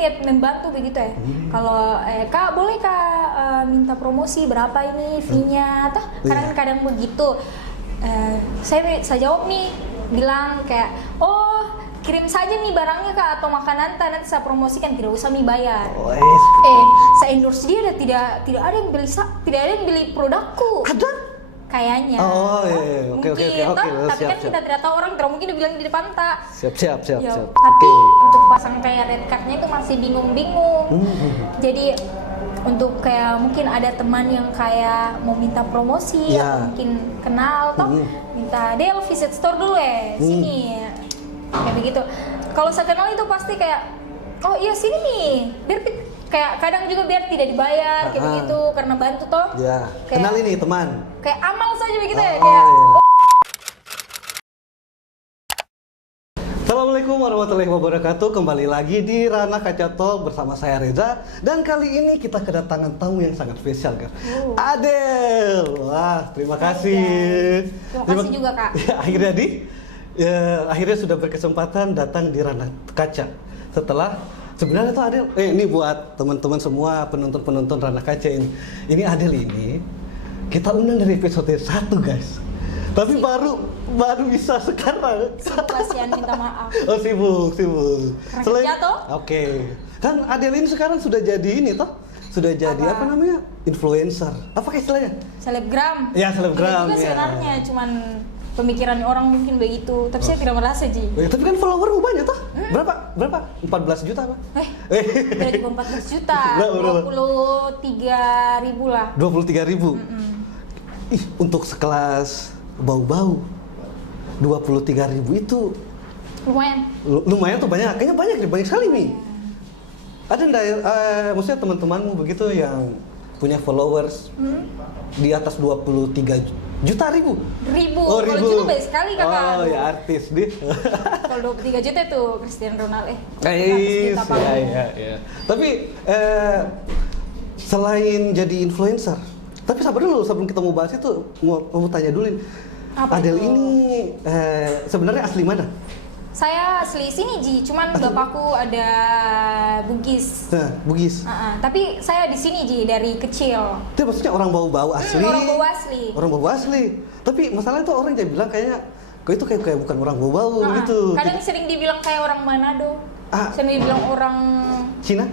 ya membantu begitu ya. Kalau Kak boleh Kak minta promosi berapa ini fee-nya, atau kadang-kadang begitu. Saya jawab nih, bilang kayak, oh kirim saja nih barangnya Kak atau makanan nanti saya promosikan, tidak usah nih bayar. Saya endorse dia dan tidak ada yang beli produkku. Ada? Kayaknya. Oh iya. Oke. Tapi kan kita tidak tahu, orang tidak mungkin bilang di depan tak. Siap. Tapi untuk pasang kayak red cardnya itu masih bingung. Jadi untuk kayak mungkin ada teman yang kayak mau minta promosi atau mungkin kenal toh minta Del visit store dulu sini kayak begitu. Kalau saya kenal itu pasti kayak oh iya sini nih biar kayak kadang juga biar tidak dibayar kayak begitu karena bantu toh. Ya. Kayak, kenal ini teman. Kayak amal saja begitu kayak. Iya. Assalamualaikum warahmatullahi wabarakatuh. Kembali lagi di Ranah Kaca Talk bersama saya Reza. Dan kali ini kita kedatangan tamu yang sangat spesial kan. Adel. Wah, terima kasih. Terima kasih juga Kak. Akhirnya sudah berkesempatan datang di Ranah Kaca. Setelah sebenarnya tuh Adel, ini buat teman-teman semua penonton Ranah Kaca ini. Ini Adel ini kita undang dari episode 1 guys. Tapi baru bisa sekarang. Sibuk kasihan, minta maaf. Oh sibuk. Kerja toh? Oke. Kan Adel ini sekarang sudah jadi ini toh? Sudah jadi apa namanya? Influencer. Apa istilahnya? Selebgram. Ya, selebgram. Itu juga sebenarnya cuman pemikiran orang mungkin begitu. Tapi saya tidak merasa Ji. Tapi kan followermu banyak toh? Berapa? 14 juta apa? Tidak di 14 juta. 23.000 lah. 23.000. Ih, untuk sekelas bau-bau 23.000 itu lumayan tuh banyak. Kayaknya banyak sekali nih. Ada enggak maksudnya teman-temanmu begitu yang punya followers di atas 23 juta ribu? Oh, kalau juta baik sekali Kakak. Oh ya artis deh. Kalau 23 juta itu Cristiano Ronaldo Iya. Tapi selain jadi influencer, tapi sabar dulu sebelum kita mau bahas itu mau tanya dulu. Adel ini sebenarnya asli mana? Saya asli sini Ji, cuman bapakku ada Bugis. Bugis. Tapi saya di sini Ji dari kecil. Itu maksudnya orang bau-bau asli. Orang bau asli. Tapi masalahnya tuh orang yang bilang kayaknya kau itu kayak bukan orang bau-bau gitu. Kadang sering dibilang kayak orang Manado. Sering dibilang orang Cina.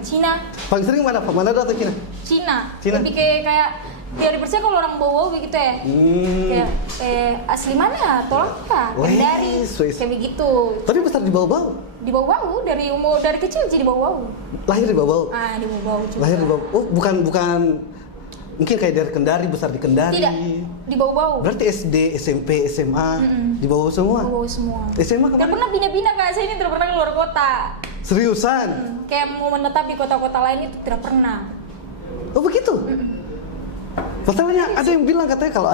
Paling sering mana? Manado atau Cina? Cina. Lebih kayak tidak dipercaya kalau orang bau begitu ya. Kayak asli mana? Tolong ya. Kendari. Kayak begitu. Tapi besar di bau-bau. Di bau-bau dari kecil jadi bau-bau. Lahir di bau-bau. Di bau-bau juga. Lahir di bau. Oh, bukan mungkin kayak dari Kendari, besar di Kendari. Tidak. Di bau-bau. Berarti SD, SMP, SMA di bau-bau semua. Bau-bau semua. SMA kemana? Tidak pernah pindah-pindah Kak. Saya ini tidak pernah keluar kota. Seriusan? Kayak mau menetap di kota-kota lain itu tidak pernah. Oh begitu? Masalahnya ada yang bilang katanya kalau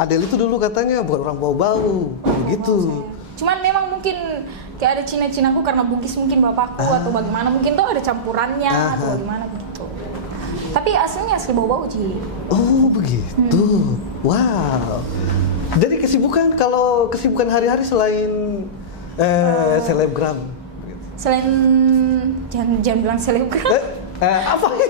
Adel itu dulu katanya bukan orang bau-bau, begitu. Cuman memang mungkin kayak ada Cina-Cinaku karena Bugis mungkin bapakku atau bagaimana, mungkin tuh ada campurannya atau bagaimana begitu. Tapi aslinya asli bau-bau Ji. Oh begitu. Wow. Jadi kesibukan hari-hari selain selebgram. Selain jangan bilang selebgram. Apa nih?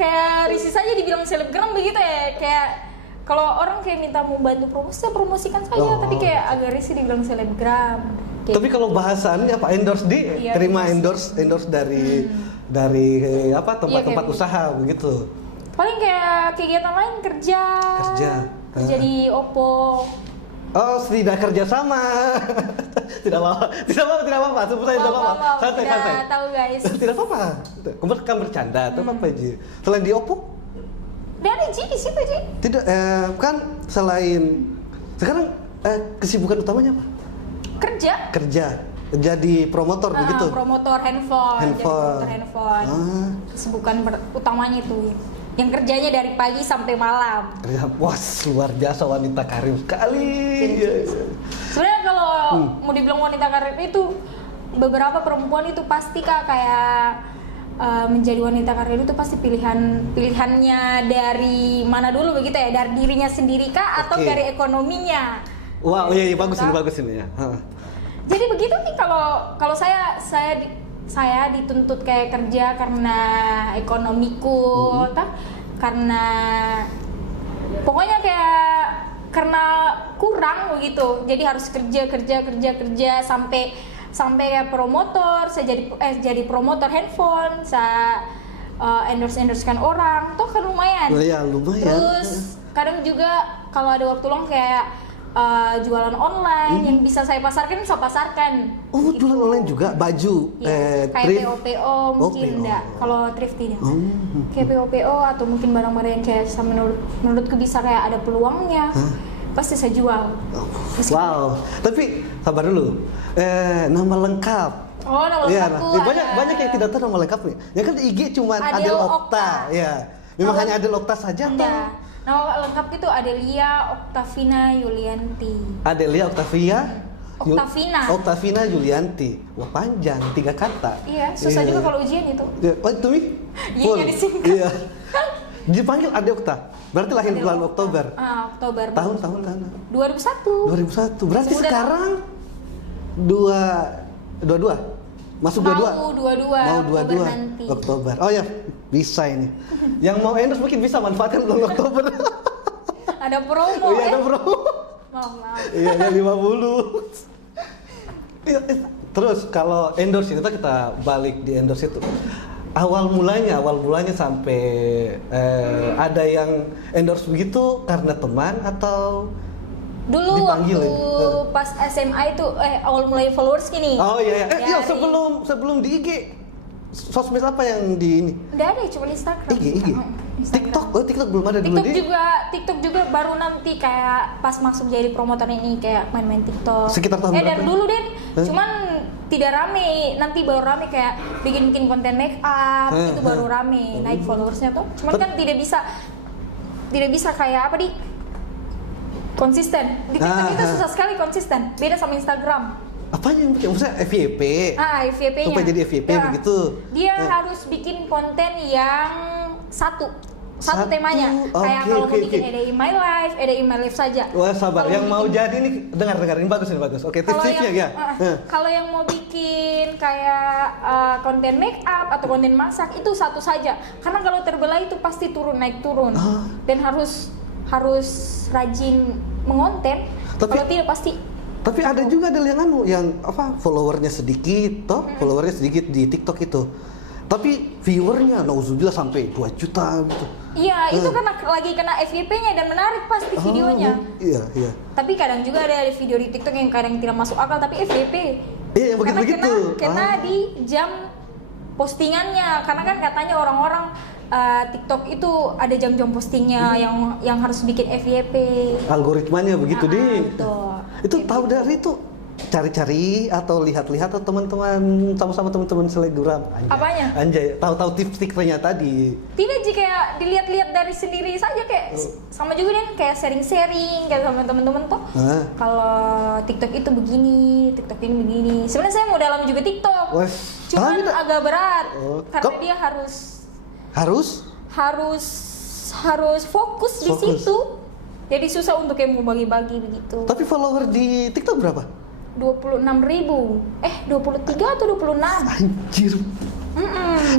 Kayak risih saja dibilang selebgram begitu ya. Kayak kalau orang kayak minta mau bantu promosi, ya promosikan saja. Tapi kayak agak risih dibilang selebgram. Tapi kalau bahasannya apa endorse terima endorse dari tempat-tempat usaha begitu. Paling kayak kegiatan lain kerja di Oppo. Oh, tidak kerja sama. Tidak apa-apa. Sebut saja tidak apa-apa. Santai. Tahu guys. Tidak apa-apa. Kamu bercanda atau apa Ji? Selain di Oppo? Dari Ji di situ Ji. Tidak, kan selain sekarang kesibukan utamanya apa? Kerja. Jadi promotor begitu. Promotor handphone. Kesibukan utamanya itu. Yang kerjanya dari pagi sampai malam. Wah, luar biasa wanita karir sekali. Sebenarnya kalau mau dibilang wanita karir itu, beberapa perempuan itu pasti Kak kayak menjadi wanita karir itu pasti pilihannya dari mana dulu begitu ya? Dari dirinya sendiri Kak atau dari ekonominya? Wow, iya bagus ini ya. Jadi begitu nih kalau saya saya dituntut kayak kerja karena ekonomiku, karena pokoknya kayak karena kurang begitu, jadi harus kerja sampai ya promotor, saya jadi promotor handphone, saya endorse-endorsekan orang, toh kan lumayan. Ya, lumayan. Terus kadang juga kalau ada waktu luang kayak jualan online yang bisa saya pasarkan, saya pasarkan. Oh, gitu. jualan online juga baju, Ya, kayak thrift. PO mungkin enggak. Kalau thrift tidak. Kayak PO atau mungkin barang-barang yang kayak menurutku bisa kayak ada peluangnya. Pasti saya jual. Wow, tapi sabar dulu. Nama lengkap. Oh, nama lengkapku banyak yang tidak tahu nama lengkapnya. Ya kan di IG cuma Adel Okta. Ya, memang hanya Adel Okta saja toh. Nama lengkap itu Adelia Oktavina Yulianti. Adelia Oktavina Yulianti. Wah, panjang, 3 kata. Iya, susah juga kalau ujian itu. Oh, itu Mi? Iya, disingkat. Iya. Dipanggil Ade Okta. Berarti lahir bulan Oktober. Oktober. Tahun. 2001. Berarti sekarang 22. Masuk 22. Mau 22 nanti. Oktober. Oh ya, bisa ini. Yang mau endorse mungkin bisa manfaatkan bulan Oktober. Ada promo. Iya, ada promo. Maaf. Iya, ada 50. Terus kalau endorse itu kita balik di endorse itu. Awal mulanya sampai ada yang endorse begitu karena teman atau dulu dipanggil waktu pas SMA itu awal mulai followers gini. Oh iya. Iya, sebelum di IG sosmed apa yang di ini? Udah ada, cuma Instagram. IG. TikTok belum ada dulu. TikTok juga baru nanti kayak pas masuk jadi promotor ini kayak main-main TikTok. Sekitar tahun berapa? Dari dulu Den, cuman tidak rame, nanti baru rame kayak bikin konten make up itu baru rame, naik followersnya tuh. Cuman kan tidak bisa kayak apa konsisten. Di TikTok itu susah sekali konsisten, beda sama Instagram. Apanya yang bikin? Maksudnya FYP? FYP-nya. Supaya jadi FYP begitu? Dia harus bikin konten yang satu temanya. Kayak kalau mau bikin Ada in My Life, Ada in My Life saja. Wah, sabar. Yang mau jadi nih, dengar. Ini bagus. Oke, tips-tipsnya ya. Kalau yang mau bikin kayak konten make up atau konten masak, itu satu saja. Karena kalau terbelah itu pasti naik turun. Dan harus rajin mengonten. Kalau tidak pasti. Tapi ada juga yang followernya sedikit di TikTok itu. Tapi viewernya nauzubillah sampai 2 juta gitu. Iya, itu karena lagi kena FYP-nya dan menarik pasti videonya. Iya. Tapi kadang juga ada video di TikTok yang kadang tidak masuk akal tapi FYP. Iya, yang begitu-begitu. Kena di jam postingannya. Karena kan katanya orang-orang TikTok itu ada jam-jam postingnya yang harus bikin FYP. Algoritmanya begitu deh. Itu tahu gitu. dari itu cari-cari atau lihat-lihat atau teman-teman sama teman-teman selebgram. Apanya? Anjay, tahu tips-tipsnya tadi. Tidak jika dilihat-lihat dari sendiri saja kayak sama juga kan kayak sharing-sharing kayak sama teman-teman tuh. Kalau TikTok itu begini, TikTok ini begini. Sebenarnya saya mau dalam juga TikTok. Cuman agak berat karena dia harus fokus di situ. Jadi susah untuk yang mau bagi-bagi begitu. Tapi follower di TikTok berapa? 26.000. 23 atau 26? Anjir.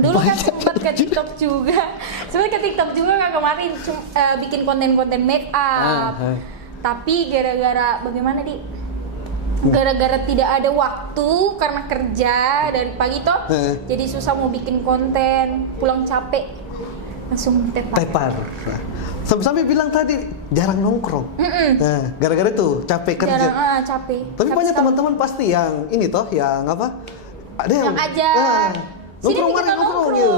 Dulu kan sempat ke TikTok juga. Kan kemarin bikin konten-konten make up. Tapi gara-gara bagaimana gara-gara tidak ada waktu karena kerja dari pagi toh. Jadi susah mau bikin konten, pulang capek. Langsung tepar. Sampai bilang tadi jarang nongkrong. Gara-gara itu capek kerja. Capek. Tapi banyak teman-teman pasti yang ini toh, yang apa? Ada yang ajak. Nongkrong gitu.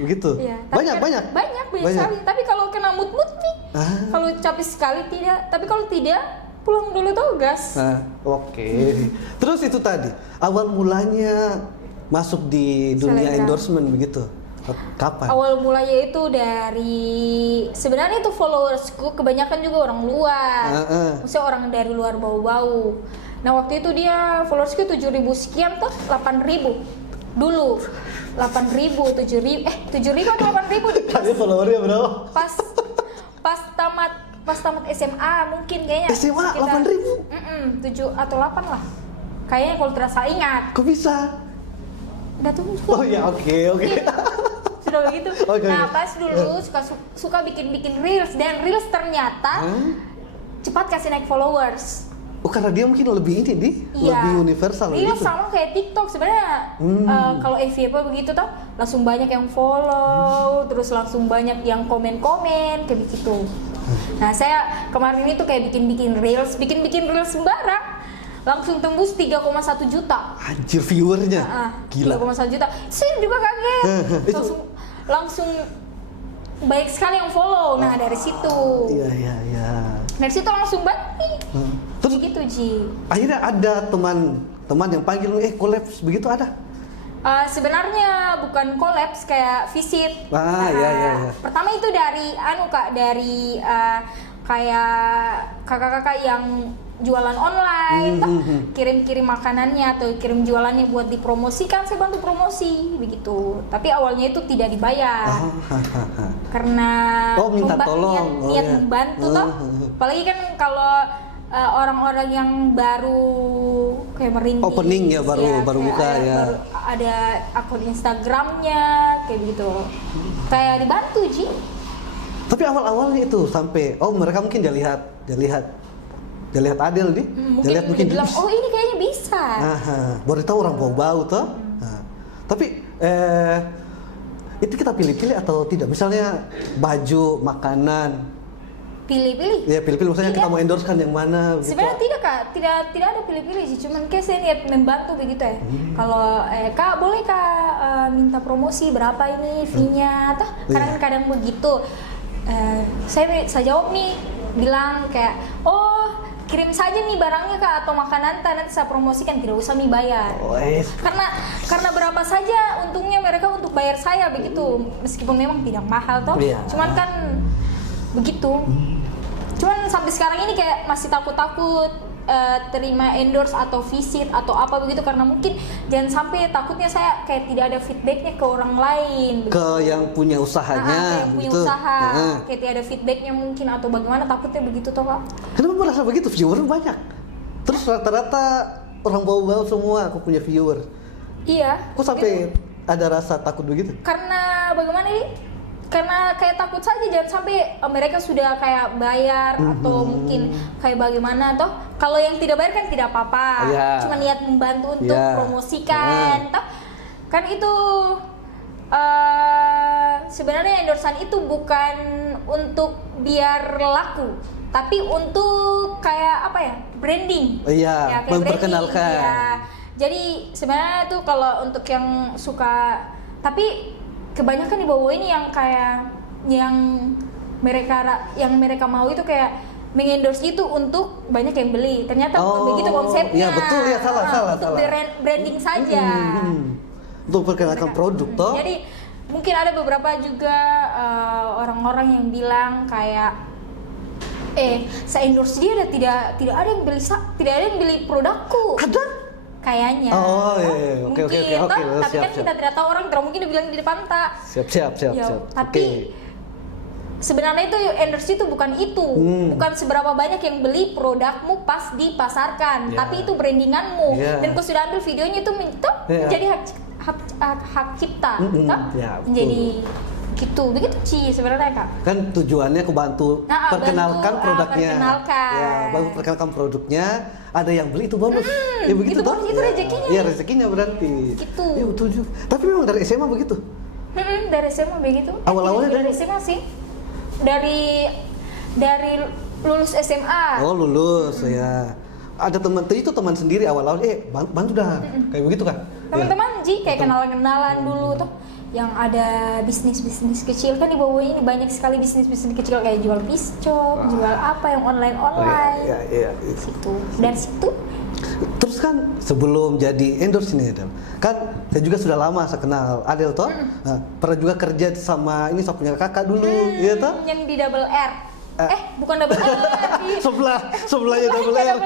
Begitu. Ya, banyak sekali. Tapi kalau kena mood nih, kalau capek sekali tidak. Tapi kalau tidak, pulang dulu tuh gas. Oke. Terus itu tadi awal mulanya masuk di dunia endorsement begitu. Kapan? Awal mulanya itu sebenarnya itu followersku kebanyakan juga orang luar. Maksudnya orang dari luar bau-bau. Nah waktu itu dia followersku 7.000 sekian tuh 8.000 dulu. 8.000, 7.000 atau 8.000? Tadi followernya berapa? Pas tamat SMA mungkin kayaknya. SMA 8.000? 7 atau 8 lah. Kayaknya kalau terasa ingat. Kok bisa? udah tumbuh. Oh ya, oke. Sudah begitu. Okay. Nah pas dulu suka bikin reels, dan reels ternyata cepat kasih naik followers. Oh karena dia mungkin lebih lebih universal Reels gitu. sama kayak TikTok sebenarnya. Kalau FYP begitu toh, langsung banyak yang follow, terus langsung banyak yang komen-komen kayak begitu. Nah saya kemarin itu kayak bikin reels sembarang, langsung tembus 3,1 juta. Anjir viewernya, gila. 3,1 juta. Saya juga kaget. langsung banyak sekali yang follow. Nah dari situ. Iya. Dari situ langsung banget. Terus gitu Ji. Akhirnya ada teman yang panggil collabs begitu ada? Sebenarnya bukan collabs, kayak visit. Iya. Pertama itu dari dari kayak kakak-kakak yang jualan online, kirim kirim makanannya atau kirim jualannya buat dipromosikan, saya bantu promosi begitu. Tapi awalnya itu tidak dibayar karena minta tolong, niat membantu toh. Apalagi kan kalau orang-orang yang baru kayak merintis, opening ya, baru buka ya, baru ada akun Instagramnya kayak begitu, kayak dibantu Ji. Tapi awal-awalnya itu sampai mereka mungkin dia lihat Adel nih, dia lihat mungkin bilang, oh ini kayaknya bisa. Baru tahu orang bau-bau tuh. Tapi itu kita pilih-pilih atau tidak? Misalnya baju, makanan. Pilih-pilih. Ya pilih-pilih, misalnya kita mau endorsekan yang mana? Sebenarnya tidak Kak, tidak ada pilih-pilih sih. Cuman kayak saya niat membantu begitu ya. Kalau Kak boleh Kak minta promosi berapa ini fee-nya? Kadang-kadang begitu. Saya jawab nih, bilang kayak kirim saja nih barangnya Kak, atau makanan nanti saya promosikan, tidak usah nih bayar. Karena berapa saja untungnya mereka untuk bayar saya begitu, meskipun memang tidak mahal toh. Cuman kan begitu. Cuman sampai sekarang ini kayak masih takut terima endorse atau visit atau apa begitu, karena mungkin jangan sampai takutnya saya kayak tidak ada feedbacknya ke orang lain begitu. Ke yang punya usahanya yang punya gitu. usaha kayak tidak ada feedbacknya mungkin atau bagaimana, takutnya begitu toh Pak. Kenapa merasa begitu? Viewer banyak, terus rata-rata orang bau-bau semua aku punya viewer. Iya. Kok sampai ada rasa takut begitu? Karena bagaimana ini? Karena kayak takut saja jangan sampai mereka sudah kayak bayar atau mungkin kayak bagaimana toh. Kalau yang tidak bayar kan tidak apa-apa, cuma niat membantu untuk promosikan toh. Kan itu sebenarnya endorsan itu bukan untuk biar laku, tapi untuk kayak apa ya, branding. Kayak memperkenalkan. Branding, ya. Jadi sebenarnya tuh kalau untuk yang suka, tapi kebanyakan di bawah ini yang kayak yang mereka mau itu kayak mengendorse itu untuk banyak yang beli. Ternyata bukan begitu konsepnya. Iya betul ya, salah. Untuk branding saja. Untuk perkenalkan produk toh. Jadi mungkin ada beberapa juga orang-orang yang bilang kayak saya endorse dia dan tidak ada yang beli produkku. Ada? Kayaknya. Oke. Tapi kan kita tidak tahu, orang tidak mungkin dibilang di depan tak. Siap. Tapi sebenarnya itu endorse itu bukan itu, bukan seberapa banyak yang beli produkmu pas dipasarkan, tapi itu brandinganmu. Dan kau sudah ambil videonya itu menjadi hak cipta, menjadi gitu, begitu sih sebenarnya Kak. Kan tujuannya aku bantu perkenalkan produknya. Bantu perkenalkan produknya, ada yang beli itu bonus. Ya begitu toh. Itu rezekinya. Iya, rezekinya berarti. Gitu. Ya betul juga. Tapi memang dari SMA begitu. Dari SMA begitu. Awal-awalnya dari SMA sih. Dari lulus SMA. Oh, lulus ya. Ada teman sendiri awal-awal bantu dah. Kayak begitu kan? Teman-teman Ji kayak kenalan dulu tuh. Yang ada bisnis kecil kan di bawah ini banyak sekali bisnis kecil kayak jual piscok, jual apa yang online. Iya. Situ. Dari situ. Terus kan sebelum jadi endorse ini Adel, kan saya juga sudah lama saya kenal Adel toh. Pernah juga kerja sama ini punya kakak dulu, iya toh? Yang di double R. Bukan double R. Sebelahnya double R. Iya.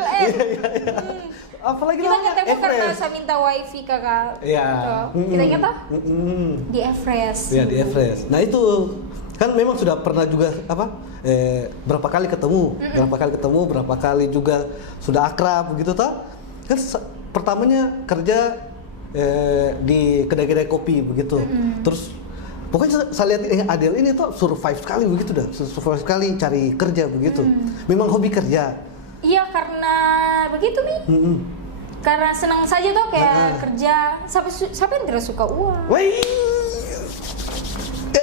Apalagi kita ketemu karena saya minta wifi Kakak. Iya. Kita ingat toh? Di Everest. Iya, di Everest. Nah, itu kan memang sudah pernah juga berapa kali ketemu, berapa kali juga sudah akrab begitu toh. Kan pertamanya kerja di kedai-kedai kopi begitu. Terus pokoknya saya lihat Adele ini tuh survive sekali begitu dah, survive sekali cari kerja begitu. Memang hobi kerja. Iya, karena begitu nih. Karena senang saja tuh kayak kerja. Siapa yang tidak suka uang? Wih.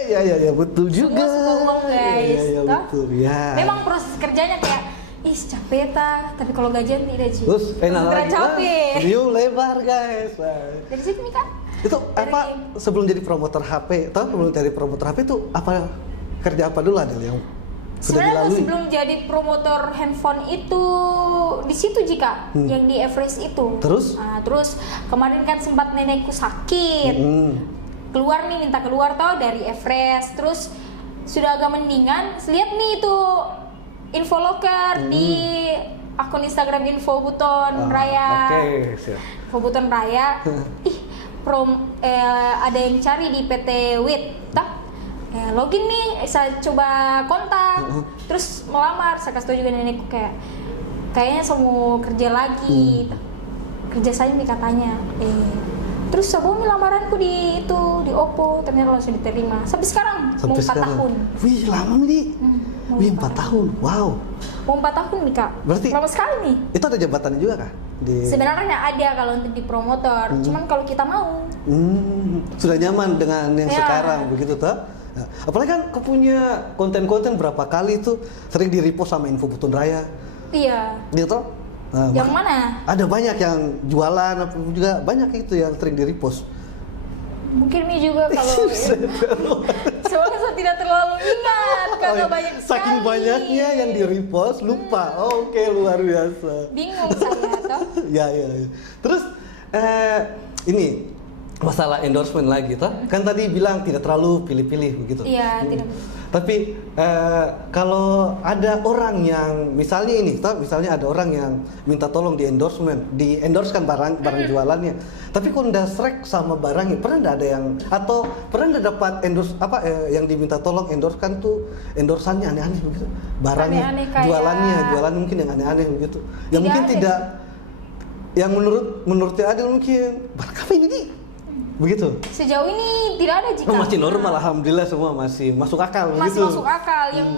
Ya betul juga. Semua suka uang, guys. Ya, betul. Ya. Memang proses kerjanya kayak capek tapi kalau gajian tidak sih. Terus enak lagi. Capek. View lebar, guys. Dari situ nih kan? Itu apa sebelum jadi promotor HP? Sebelum jadi promotor HP itu apa kerja apa dulu Adele yang sudah sebenarnya dilalui? Sebelum jadi promotor handphone itu di situ jika yang di Everest itu. Terus? Terus kemarin kan sempat nenekku sakit. Keluar nih, minta keluar dari Everest. Terus sudah agak mendingan, lihat nih itu info loker di akun Instagram Info Buton Raya. Oke, siap. Info Buton Raya. Ada yang cari di PT WIT. Login nih, saya coba kontak. Terus melamar, saya kasih tau juga nenekku kayaknya saya mau kerja lagi. Kerja saya nih katanya. Terus saya bawa lamaranku di Oppo, ternyata langsung diterima. Sampai sekarang, mau 4 tahun. Wih, lama nih. Wih, 4 tahun. Wow. Mau 4 tahun nih, Kak. Berarti lama sekali nih. Itu ada jabatannya juga kah? Sebenarnya ada kalau untuk di promotor, cuman kalau kita mau. Sudah nyaman dengan yang sekarang begitu toh? Nah, apalagi kan kau punya konten-konten berapa kali itu sering di-repost sama Info Buton Raya. Iya. Gitu. Nah, yang mana? Ada banyak yang jualan, juga banyak itu yang sering di-repost. Mungkin Mi juga kalau soalnya saya tidak terlalu ingat karena banyak sekali. Saking banyaknya yang di-repost lupa. Oke, luar biasa. Bingung saya toh. Ya. Terus ini masalah endorsement lagi toh. Kan tadi bilang tidak terlalu pilih-pilih begitu. Iya, tidak. Tapi kalau ada orang yang misalnya ada orang yang minta tolong di-endorsekan barang jualannya. Tapi kok ndak srek sama barangnya, pernah ndak ada yang atau pernah ndak dapat yang diminta tolong endorsekan tuh endorsannya aneh-aneh begitu. Barangnya, aneh-aneh kayak jualan mungkin yang aneh-aneh begitu. Yang mungkin tidak yang menurut Adele mungkin barang apa ini nih? Begitu. Sejauh ini tidak ada jika. Masih normal, alhamdulillah semua masih masuk akal masih begitu. Masuk akal yang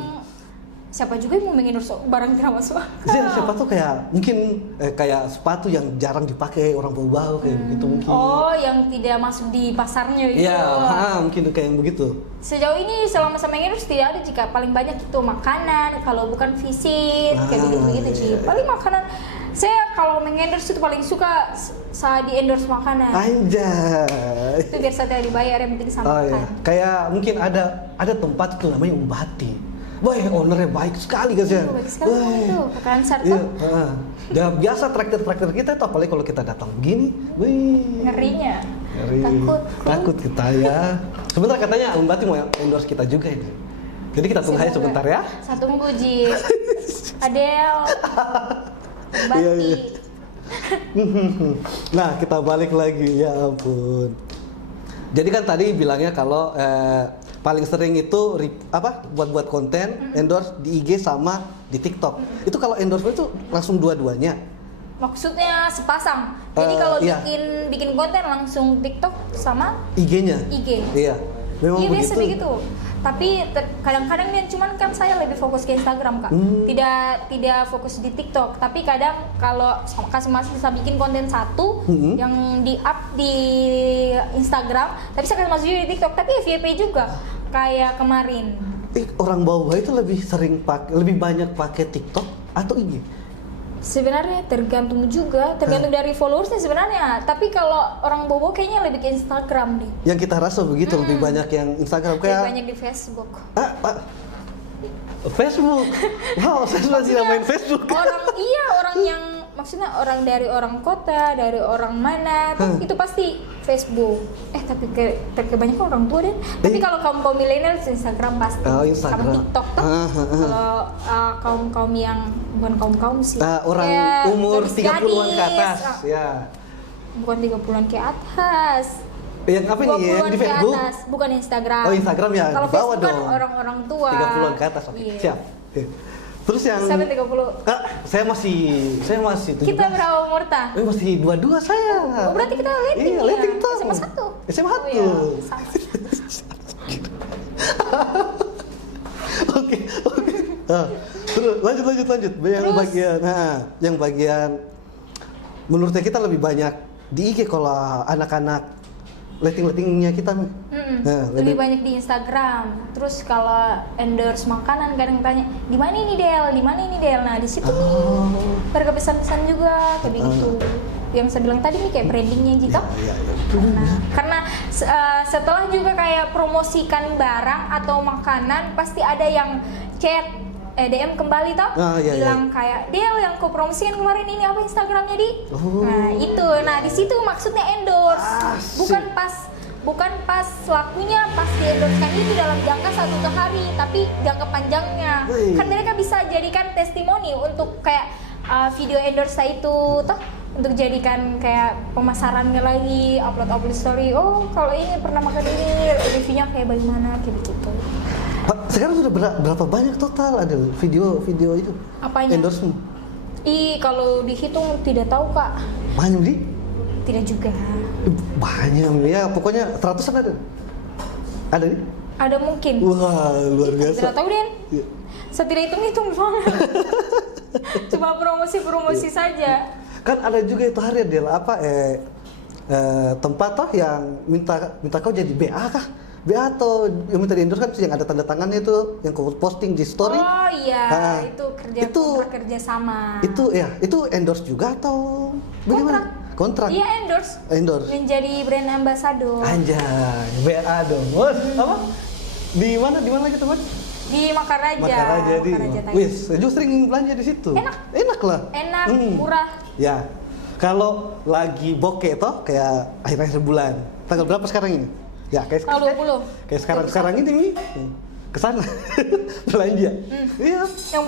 siapa juga yang mau mengendorse barang tidak masuk akal. Siapa tuh kayak mungkin kayak sepatu yang jarang dipakai orang bau-bau kayak begitu mungkin. Oh, yang tidak masuk di pasarnya gitu. Iya, mungkin kayak yang begitu. Sejauh ini selama saya mengendorse tidak ada jika paling banyak itu makanan, kalau bukan visit kayak begitu sih. Paling makanan. Saya kalau mengendorse itu paling suka saya di-endorse makanan. Anjay. Itu biar saya tidak dibayar, yang penting sama makan. Iya. Kayak mungkin ada tempat itu namanya Umbati. Wah, ownernya baik sekali guys ya. Baik sekali itu, Kakak Ansar iya, tuh. Ya biasa traktir kita itu apalagi kalau kita datang begini. Wih. Ngerinya. Ngeri. Takut kita ya. Sebentar katanya Umbati mau endorse kita juga ini. Jadi kita tunggu aja sebentar ya. Saya tunggu Ji. Adele. Bati. Iya. Nah, kita balik lagi, ya ampun. Jadi kan tadi bilangnya kalau paling sering itu buat konten endorse di IG sama di TikTok. Itu kalau endorse itu langsung dua-duanya. Maksudnya sepasang. Jadi kalau bikin konten langsung TikTok sama IG-nya. IG. Iya. Memang iya, begitu. biasa begitu. Tapi kadang-kadang cuman kan saya lebih fokus ke Instagram, Kak. Tidak fokus di TikTok. Tapi kadang kalau masih bisa bikin konten satu yang di-up di Instagram, tapi saya masuk juga di TikTok, tapi FYP juga. Kayak kemarin. Orang bawah itu lebih banyak pakai TikTok atau IG? Sebenarnya tergantung dari followersnya sebenarnya. Tapi kalau orang bobo kayaknya lebih ke Instagram deh. Yang kita rasa begitu lebih banyak yang Instagram kayak. Lebih banyak di Facebook. Facebook. Wow, saya sudah tidak main Facebook. Orang yang maksudnya orang dari orang kota, dari orang mana, itu pasti Facebook. Tapi kebanyakan orang tua deh. Tapi kalau kaum milenial Instagram pasti. Instagram. Sama TikTok tuh. Kalau kaum yang bukan kaum sih. Orang umur 30-an ke atas, ya. Bukan 30-an ke atas. Yang apa nih yang di Facebook? Atas, bukan Instagram. Oh, Instagram ya. Kalau di bawah Facebook dong. kan orang-orang tua. 30-an ke atas. Oke. Iya. Siap. Terus yang Siapa 30? Saya masih 17. Kita berapa umur ta? Masih 22 saya. Oh, berarti kita letting Iya, ya? letting tuh. SMA 1? SMA 1. Oh, iya. Sama. Oke. Terus lanjut. Yang bagian menurutnya kita lebih banyak di IG kalau anak-anak letting-lettingnya kita nih. Lebih banyak di Instagram. Terus kalau endorse makanan kadang tanya, "Di mana ini Del? Di mana ini Del?" Nah, di situ nih. Mereka pesan-pesan juga kayak gitu. Yang saya bilang tadi nih kayak brandingnya gitu. Iya. Nah, karena setelah juga kayak promosikan barang atau makanan pasti ada yang chat DM kembali toh, bilang kayak Del yang kau promosikan kemarin ini apa Instagramnya di? Nah itu, di situ maksudnya endorse, bukan pas lakunya pas di endorsekan itu dalam jangka 1 hari, tapi jangka panjangnya. Kan mereka bisa jadikan testimoni untuk kayak video endorse itu toh, untuk jadikan kayak pemasarannya lagi, upload story. Oh kalau ini pernah makan ini, reviewnya kayak bagaimana kayak begitu. Sekarang sudah berapa banyak total ada video itu? Apanya? Endorsement. Kalau dihitung tidak tahu Kak. Banyak di? Tidak juga. Banyak ya, pokoknya 100-an ada. Ada nih? Ada mungkin. Wah, luar biasa. Tidak tahu Den. Iya. Saya tidak hitung banget. Cuma promosi saja. Kan ada juga itu hari Del tempat toh yang minta kau jadi BA kah? BA atau yang minta di endorse kan yang ada tanda tangannya itu yang kau posting di story. Oh iya, itu kerja sama. Itu endorse juga atau bagaimana? Kontrak. Iya endorse. Menjadi brand ambassador. Anjay, BA dong. Bos, apa? Di mana lagi teman? Di Makaraja. Wis, justru sering belanja di situ. Enak lah. Enak, murah. Ya. Kalau lagi bokeh toh kayak akhir-akhir bulan. Tanggal berapa sekarang ini? Ya, kayak sekarang ini nih. Kesana belanja. Iya. Yang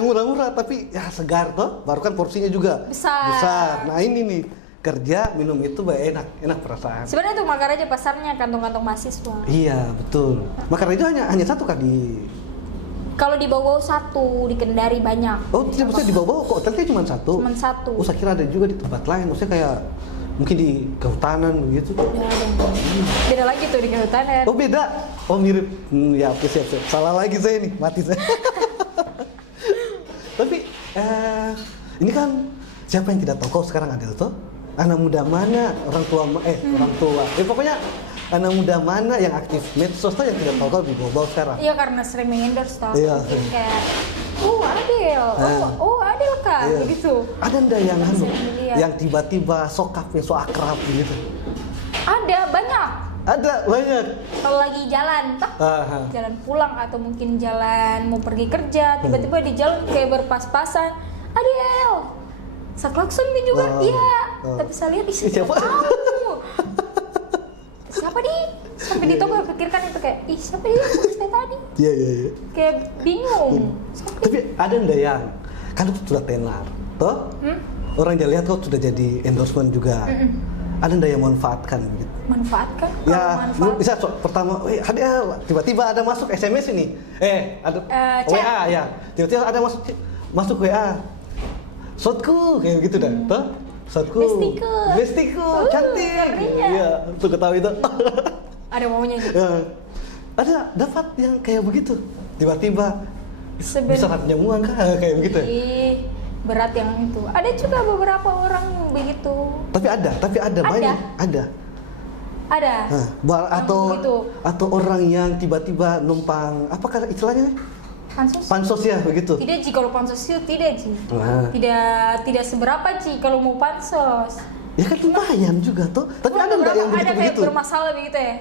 murah-murah. Tapi ya segar toh. Baru kan porsinya juga besar. Nah, ini nih kerja minum itu enak perasaan. Sebenarnya tuh Makaraja pasarnya kantong-kantong mahasiswa. Iya, betul. Makaraja hanya satu kan di kalau di Bawah satu, di Kendari banyak. Oh, tidak bisa di Bawah kok, hotelnya cuma satu. Oh, saya kira ada juga di tempat lain. Maksudnya kayak mungkin di kehutanan begitu. Ya, beda lagi tuh di kehutanan. Oh, beda. Oh, mirip. Ya, oke, siap. Salah lagi saya nih, mati saya. Tapi ini kan siapa yang tidak tahu kau sekarang ada tuh? Anak muda mana? Orang tua. Pokoknya anak muda mana yang aktif medsos tuh yang tidak tahu kau di bawah sekarang? Iya, karena sering mengendorse toh. Iya. Mungkin kayak Adel Kak, begitu. Ada ndak yang tiba-tiba sokapnya so akrab gitu? Ada banyak. Kalau lagi jalan jalan pulang atau mungkin jalan mau pergi kerja, tiba-tiba di jalan kayak berpas-pasan, Adel. Saya klakson juga, iya. Tapi saya lihat siapa tahu. Siapa di? Sampai di toko pikirkan itu kayak, siapa dia? Saya tadi. Iya. Kayak bingung. Tapi ada ndak yang kan sudah tenar, toh? Orang dia lihat kok sudah jadi endorsement juga. Ada ndak yang manfaatkan gitu? Manfaatkan? Ya, bisa pertama, ada tiba-tiba ada masuk SMS ini. Ada WA ya. Tiba-tiba ada masuk WA. Shotku kayak gitu dah, toh? Shotku. Bestiku, cantik. Iya, tuh ketahui itu. Ada maunya gitu. Ada dapat yang kayak begitu. Tiba-tiba bisa hatinya muang kah kayak begitu. Berat yang itu. Ada juga beberapa orang begitu. Tapi ada banyak. Ada. Atau orang yang tiba-tiba numpang apa istilahnya? Pansos ya begitu. Tidak Ji, kalau pansos itu tidak Ji. Tidak seberapa Ji kalau mau pansos. Ya kan lumayan juga tuh. Tapi ada enggak yang begitu? Ada kayak bermasalah begitu ya.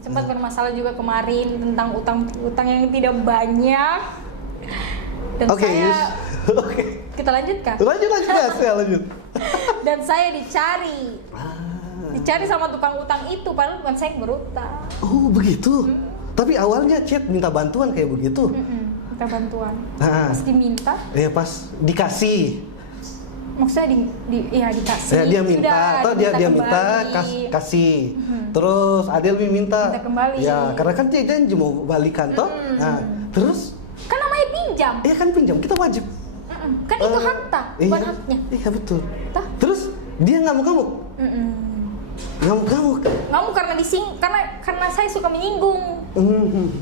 Sempat bermasalah juga kemarin tentang utang yang tidak banyak. Dan kita lanjutkan. Lanjut. Dan saya dicari sama tukang utang itu, padahal bukan saya yang berutang. Oh begitu. Tapi awalnya chat minta bantuan kayak begitu. Minta bantuan. Pas diminta? Iya pas dikasih. Maksudnya dikasih. Ya, dia minta atau dia minta kasih. Terus Adel minta kembali. Ya karena kan dia janji mau balikan toh. Nah terus? Kan namanya pinjam. Iya kan pinjam, kita wajib. Kan itu hakta, bukan haknya. Iya betul. Tah? Terus dia ngamuk-ngamuk. Ngamuk-ngamuk. Ngamuk karena saya suka menyinggung.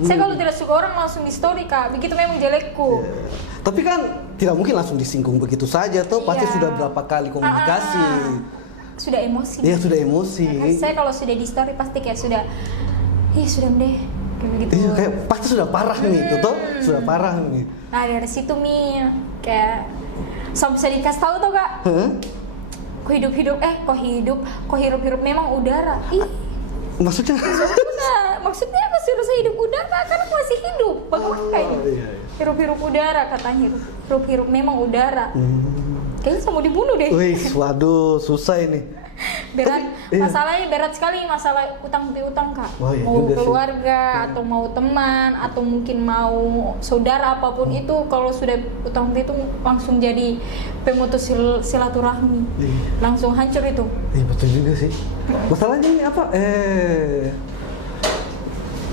Saya kalau tidak suka orang langsung di story Kak, begitu memang jelekku. Tapi kan tidak mungkin langsung disinggung begitu saja tuh, pasti sudah berapa kali komunikasi. Sudah emosi. Iya sudah emosi. Saya kalau sudah di story pasti kayak sudah deh kayak begitu. Iya kayak pasti sudah parah nih itu tuh, sudah parah nih. Nah dari situ kayak bisa dikasih tahu tuh Kak. Kok hidup memang udara. Maksudnya? Maksudnya masih harus hidup udara karena masih hidup. Bagaimana ini? Hirup-hirup udara katanya, hirup memang udara. Kayaknya saya mau dibunuh deh. Wih, waduh, susah ini. Masalahnya berat sekali, masalah utang piutang Kak. Mau keluarga atau mau teman atau mungkin mau saudara apapun itu, kalau sudah utang piutang langsung jadi pemutus silaturahmi. Langsung hancur itu. Iya betul juga sih. Masalahnya ini apa?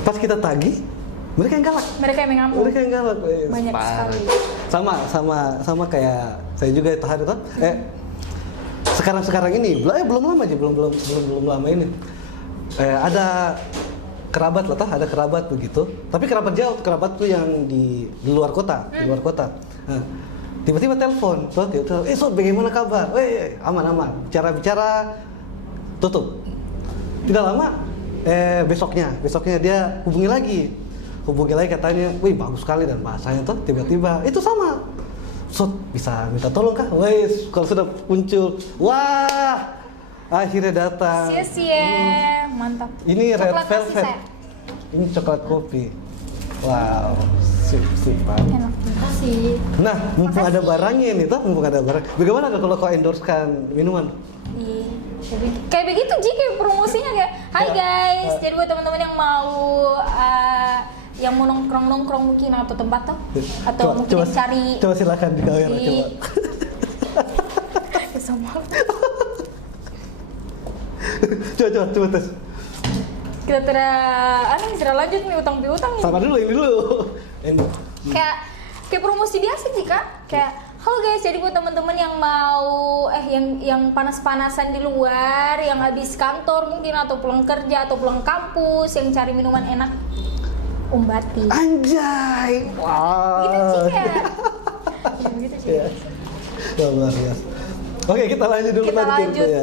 Pas kita tagih, mereka yang galak. Mereka yang mengamuk. Banyak sekali. Sama kayak saya juga itu hari itu. Sekarang ini belum lama aja, belum lama ini. Ada kerabat lah, ada kerabat begitu. Tapi kerabat jauh, kerabat tuh yang di luar kota, Nah, tiba-tiba telepon, so bagaimana kabar? Aman. Bicara tutup. Tidak lama, besoknya dia hubungi lagi katanya, wih bagus sekali dan bahasanya tuh tiba-tiba itu sama. So, bisa minta tolong kah? Wes, kalau sudah muncul, wah, akhirnya datang. Sia-sia, mantap. Ini red coklat velvet. Ini coklat kopi. Wow, sip banget. Enak. Makasih. Nah, mumpung ada barangnya nih, mumpung ada barang. Bagaimana kalau kau endorsekan minuman? Kayak begitu Ji, kayak promosinya kayak, hai guys, jadi buat teman-teman yang mau nongkrong mungkin atau tempat tuh atau mungkin cari. Coba silakan di kamera coba. Sama. coba tes. Kita sudah lanjut nih utang piutang nih. Sama dulu ini dulu. Kayak promosi biasa sih Kak. Kayak halo guys, jadi buat teman-teman yang mau yang panas-panasan di luar, yang habis kantor mungkin atau pulang kerja atau pulang kampus, yang cari minuman enak, Umbati. Anjay. Wow. Gitu sih kayak. Gitu sih. Luar biasa. Oke, kita lanjut dulu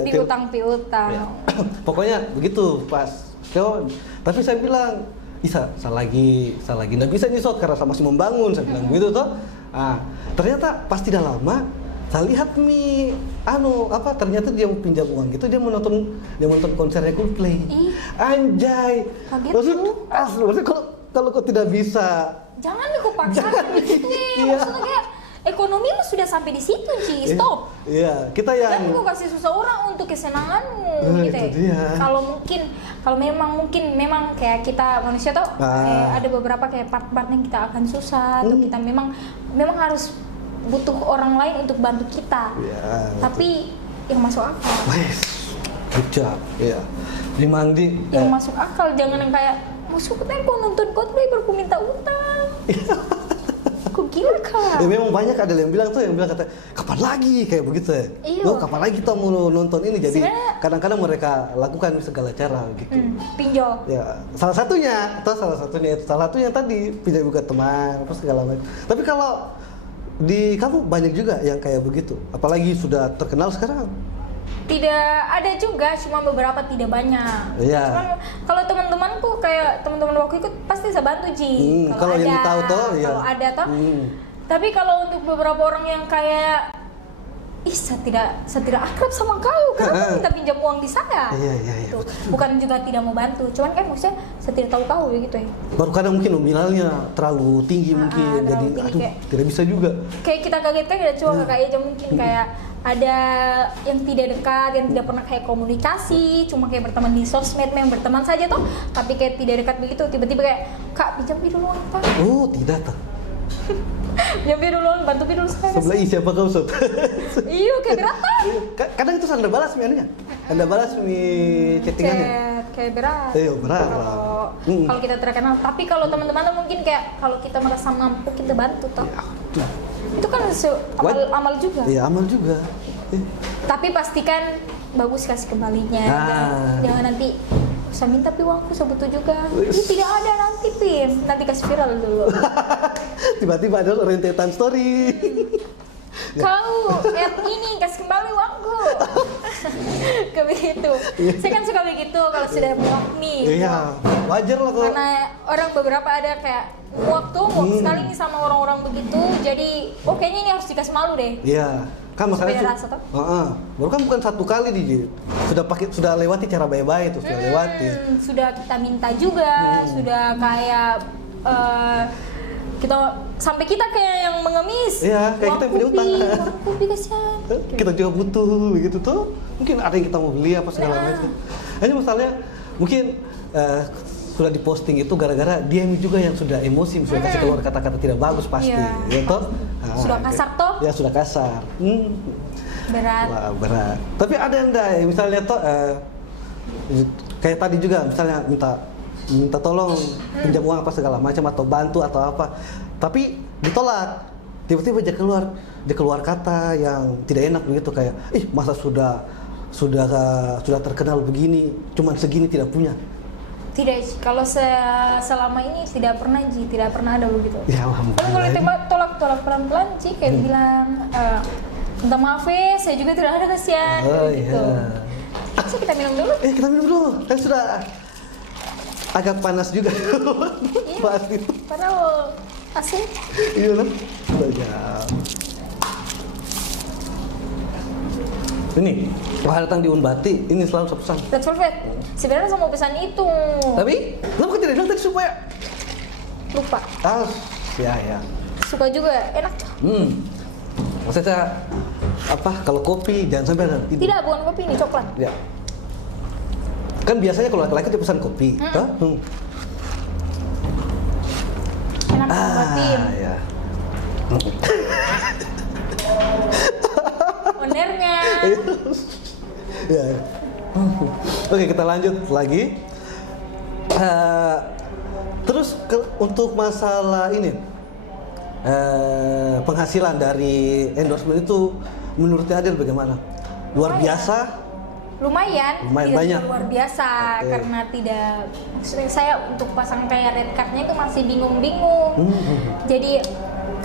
di utang piutang. Pokoknya begitu pas. Tapi saya bilang, salah lagi. Nggak bisa nyisot karena saya masih membangun. Saya bilang begitu toh. Ternyata pas tidak lama saya lihat ternyata dia mau pinjam uang gitu, dia mau nonton konsernya Coldplay. Anjay. Maksudnya kalau kau tidak bisa, jangan kau paksakan begitu. Maksudnya kayak ekonomi lu sudah sampai di situ Ci, stop. Iya, kita yang jangan kau kasih susah orang untuk kesenanganmu gitu ya. Kalau memang kayak kita manusia tuh ada beberapa kayak part-part yang kita akan susah atau kita memang harus butuh orang lain untuk bantu kita. Tapi yang masuk akal. Bijak, ya. Dimandi. Yang masuk akal, jangan yang kayak maksudnya kau nonton Coldplay baru minta utang. Kok gila Kak? Memang banyak ada yang bilang kata kapan lagi kayak begitu ya. Kapan lagi kita mau nonton ini, jadi kadang-kadang mereka lakukan segala cara gitu. Pinjol. Ya, salah satunya tadi pinjam juga teman apa segala macam. Tapi kalau di kamu banyak juga yang kayak begitu, apalagi sudah terkenal sekarang. Tidak ada juga, cuma beberapa, tidak banyak. Cuman kalau teman-temanku kayak teman-teman waktu ikut pasti saya bantu Ji. Kalau yang tahu toh, kalau ada toh. Tapi kalau untuk beberapa orang yang kayak saya tidak akrab sama kau, kenapa minta pinjam uang di saya? Iya. Gitu. Bukan juga tidak mau bantu, cuman kayak maksudnya saya tidak tahu kau gitu ya. Baru kadang mungkin nominalnya terlalu tinggi mungkin, jadi kayak, tidak bisa juga. Kayak kita kaget kan ada cuma kakak aja mungkin kayak ada yang tidak dekat, yang tidak pernah kayak komunikasi, cuma kayak berteman di sosmed, yang berteman saja toh, tapi kayak tidak dekat begitu, tiba-tiba kayak Kak pinjam dulu apa? Tidak tak. Pinjam dulu, bantu dulu saya. Sebelah siapa kau Sob? Iya kayak berapa? Kadang itu Anda balas mi anunya. Anda balas mi chattingannya. kayak berat. Iya, berat. Kalau kita terkenal, tapi kalau teman-teman mungkin kayak kalau kita merasa mampu kita bantu toh. Ya, itu kan amal juga. Iya, amal juga. Tapi pastikan bagus kasih kembalinya. Jangan nanti saya minta pi uangku, saya butuh juga. Ini tidak ada nanti Pin. Nanti kasih viral dulu. Tiba-tiba ada rentetan story. Kau ini kasih kembali uangku. Kayak begitu. Saya kan suka begitu kalau sudah muak nih. Iya, wajar lah kalau. Karena orang beberapa ada kayak muak sekali nih sama orang-orang begitu. Jadi, kayaknya ini harus dikasih malu deh. Iya. Kan masalahnya baru kan bukan satu kali sudah lewati cara baik-baik itu, sudah lewati. Sudah kita minta juga, sudah kayak kita sampai kita kayak yang mengemis. Iya, kayak kita yang punya utang. Kopi kasihan. Kita juga butuh begitu tuh. Mungkin ada yang kita mau beli apa segala macam. Hanya masalahnya mungkin sudah diposting itu gara-gara dia juga yang sudah emosi, sudah kasih keluar kata-kata tidak bagus pasti, ya toh? Sudah kasar toh? Ya sudah kasar. Berat. Wah, berat. Tapi ada enggak misalnya toh kayak tadi juga misalnya minta tolong pinjam uang apa segala macam atau bantu atau apa, tapi ditolak. Tiba-tiba dia keluar kata yang tidak enak begitu kayak, masa sudah terkenal begini, cuman segini tidak punya. Tidak, kalau selama ini tidak pernah ada begitu. Ya alhamdulillah. Kalau tolak pelan-pelan kayak bilang, minta maaf saya juga tidak ada kasihan gitu. So, kita minum dulu. Kita minum dulu. Kan sudah agak panas juga. Pasti. Padahal asing. Iya lah. Banyak. Ini, kalau datang di Unbati, ini selalu saya pesan. Red Velvet. Sebenarnya saya mau pesan itu. Tapi, kenapa tidak bilang tadi supaya? Lupa. Ya. Suka juga, enak. Maksudnya, kalau kopi, jangan sampai ada. Tidak, bukan kopi ini, coklat. Ya. Kan biasanya kalau laki-laki dia pesan kopi. Enak batin. Ya. Onernya. Ya. Oke, kita lanjut lagi. Terus untuk masalah ini, penghasilan dari endorsement itu menurut Adel bagaimana? Luar biasa? Lumayan tidak banyak. Luar biasa karena tidak. Maksudnya saya untuk pasang kayak red cardnya itu masih bingung-bingung. Jadi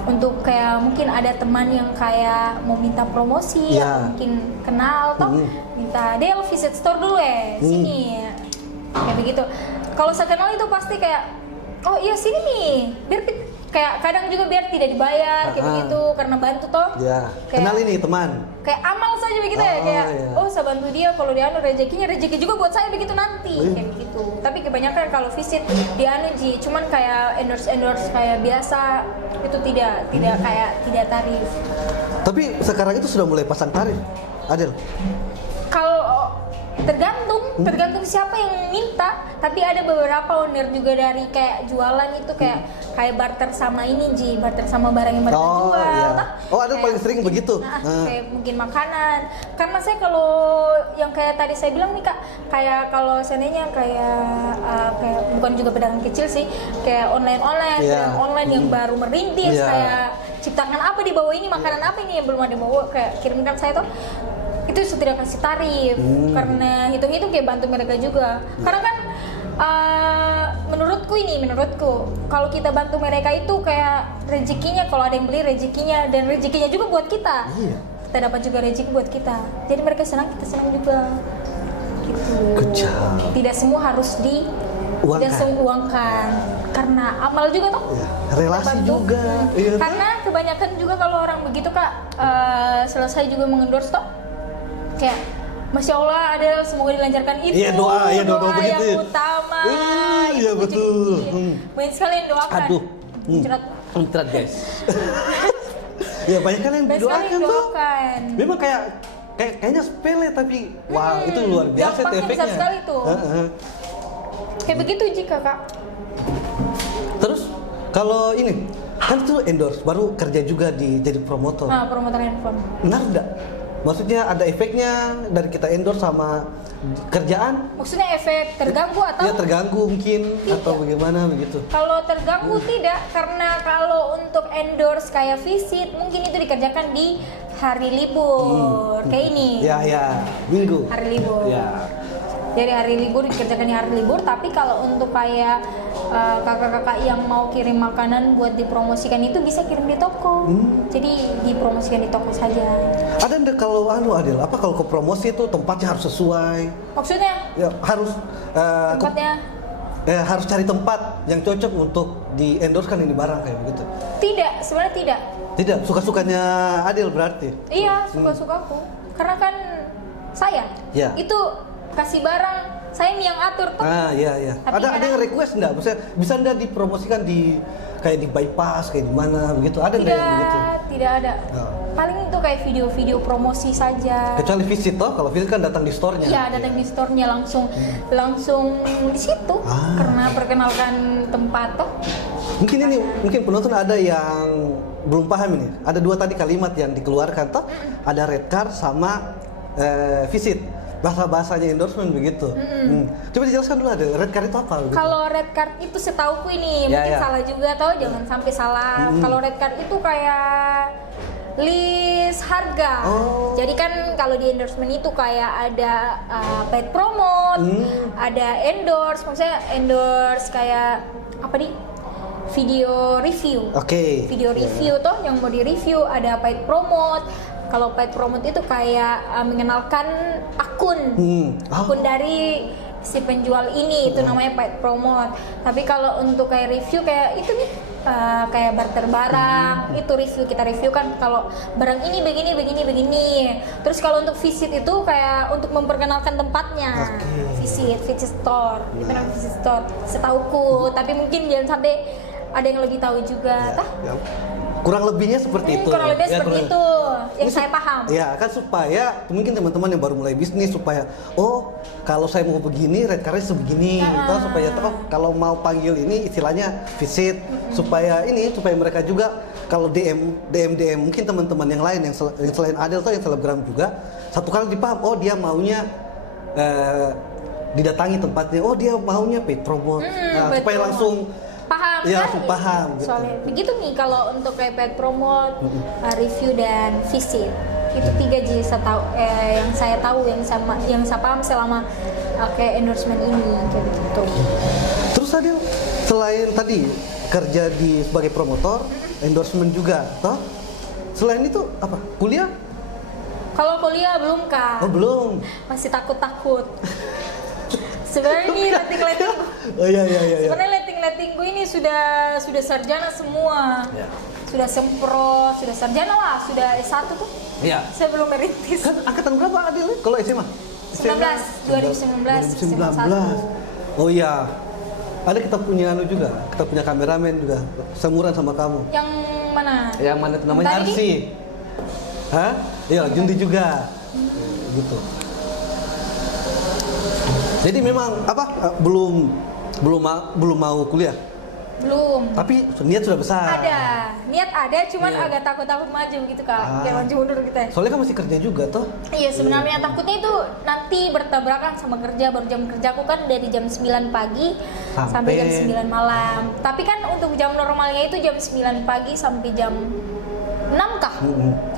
untuk kayak mungkin ada teman yang kayak mau minta promosi atau mungkin kenal toh minta Del visit store dulu sini kayak begitu. Kalau saya kenal itu pasti kayak iya sini nih biar kayak kadang juga biar tidak dibayar kayak begitu karena bantu toh. Kayak, kenal ini teman. Kayak amal saja begitu kayak saya bantu dia kalau dia rezeki juga buat saya begitu nanti kayak begitu. Tapi kebanyakan kalau visit dia cuman kayak endorse kayak biasa itu tidak kayak tidak tarif. Tapi sekarang itu sudah mulai pasang tarif, Adel? Kalau tergantung siapa yang minta. Tapi ada beberapa owner juga dari kayak jualan itu kayak barter sama barter sama barang yang mereka jual. Ada paling sering begitu. Kayak mungkin makanan. Karena saya kalau yang kayak tadi saya bilang nih Kak, kayak kalau seandainya kayak bukan juga pedagang kecil sih, kayak online yang baru merintis kayak ciptakan apa di bawah ini, makanan apa ini yang belum ada bawah, kayak kirimkan saya tuh. Itu tidak kasih tarif karena hitung-hitung kayak bantu mereka juga. Karena kan menurutku kalau kita bantu mereka itu kayak rezekinya, kalau ada yang beli rezekinya dan rezekinya juga buat kita. Kita dapat juga rezeki buat kita. Jadi mereka senang, kita senang juga. Gitu. Tidak semua harus diuangkan karena amal juga toh. Relasi juga. Karena kebanyakan juga kalau orang begitu Kak selesai juga mengendorse toh. Kayak Masya Allah Adel semoga dilancarkan itu. Doa begitu yang utama. Iya betul. Banyak sekali yang doakan. Aduh. Muncrat guys. Ya banyak kali yang doakan tuh. Memang kayaknya sepele tapi wah itu luar biasa efeknya. Besar sekali tuh. Kayak begitu jika Kak. Terus kalau ini kan tuh endorse baru kerja juga jadi promotor. Promotor handphone. Benar enggak? Maksudnya ada efeknya dari kita endorse sama kerjaan? Maksudnya efek terganggu atau? Ya terganggu mungkin atau bagaimana begitu? Kalau terganggu tidak, karena kalau untuk endorse kayak visit mungkin itu dikerjakan di hari libur kayak ini. Ya, minggu. Hari libur. Ya. Jadi hari libur dikerjakan di hari libur, tapi kalau untuk kayak kakak-kakak yang mau kirim makanan buat dipromosikan itu bisa kirim di toko. Jadi dipromosikan di toko saja. Ada ndak kalau Adil, apa kalau ke promosi itu tempatnya harus sesuai? Maksudnya? Ya harus Tempatnya? harus cari tempat yang cocok untuk di endorse kan ini barang kayak begitu. Tidak, sebenarnya tidak. Tidak, suka-sukanya Adil berarti. Iya, suka-sukaku. Karena kan saya itu kasih barang, saya yang atur tuh. Iya. Ada yang request enggak? Maksudnya bisa enggak dipromosikan di kayak di bypass kayak di mana begitu? Ada enggak yang begitu? Tidak ada. Paling itu kayak video-video promosi saja. Kecuali visit toh, kalau visit kan datang di store-nya. Iya, datang di store-nya langsung di situ. Karena perkenalkan tempat toh. Mungkin penonton ada yang belum paham ini. Ada dua tadi kalimat yang dikeluarkan toh. Ada red card sama visit. Bahasa-bahasanya endorsement begitu. Coba dijelaskan dulu, ada red card itu apa? Gitu? Kalau red card itu setauku ini mungkin salah juga tau, jangan sampai salah. Kalau red card itu kayak list harga. Jadi kan kalau di endorsement itu kayak ada paid promote, ada endorse, maksudnya endorse kayak apa nih? Video review. Video review toh yang mau di review, ada paid promote. Kalau paid promote itu kayak mengenalkan akun dari si penjual ini, itu namanya paid promote. Tapi kalau untuk kayak review kayak itu nih kayak barter barang, itu review, kita review kan kalau barang ini begini. Terus kalau untuk visit itu kayak untuk memperkenalkan tempatnya. Visit store. Itu namanya visit store. Setauku, tapi mungkin jangan sampai ada yang lebih tahu juga, kurang lebihnya seperti itu. Kurang lebihnya seperti itu, yang saya paham. Ya kan supaya mungkin teman-teman yang baru mulai bisnis supaya kalau saya mau begini red card-nya sebegini, gitu, supaya kalau mau panggil ini istilahnya visit, supaya mereka juga kalau DM mungkin teman-teman yang lain yang selain Adel tuh yang selebgram juga satu kali dipaham, dia maunya didatangi tempatnya, dia maunya paid promote, supaya langsung paham langsung paham gitu. Soalnya begitu nih kalau untuk kayak paid promote, review dan visit. Itu 3 yang saya tahu, yang saya paham selama kayak endorsement ini kayak gitu. Terus Adil selain tadi kerja sebagai promotor, endorsement juga toh? Selain itu apa? Kuliah? Kalau kuliah belum, Kak. Belum. Masih takut. Sebenarnya ini letting-letting. Iya. Sebenarnya letting gue ini sudah sarjana semua. Sudah sempro, sudah sarjana lah, sudah S1 tuh. Iya. Saya belum merintis. Kan angkatan berapa Adil kalau SMA? 2019. Oh iya. Ada kita punya kameramen juga, seumuran sama kamu. Yang mana? Yang mana itu namanya Arsi. Hah? Iya, Junti juga. Gitu. Jadi memang belum mau kuliah? Belum. Tapi niat sudah besar. Niat ada, cuman agak takut maju gitu, Kak. Kayak maju mundur gitu. Soalnya kan masih kerja juga toh? Iya, sebenarnya takutnya itu nanti bertabrakan sama kerja. Baru jam kerjaku kan dari jam 9 pagi sampai jam 9 malam. Tapi kan untuk jam normalnya itu jam 9 pagi sampai jam 6 kah?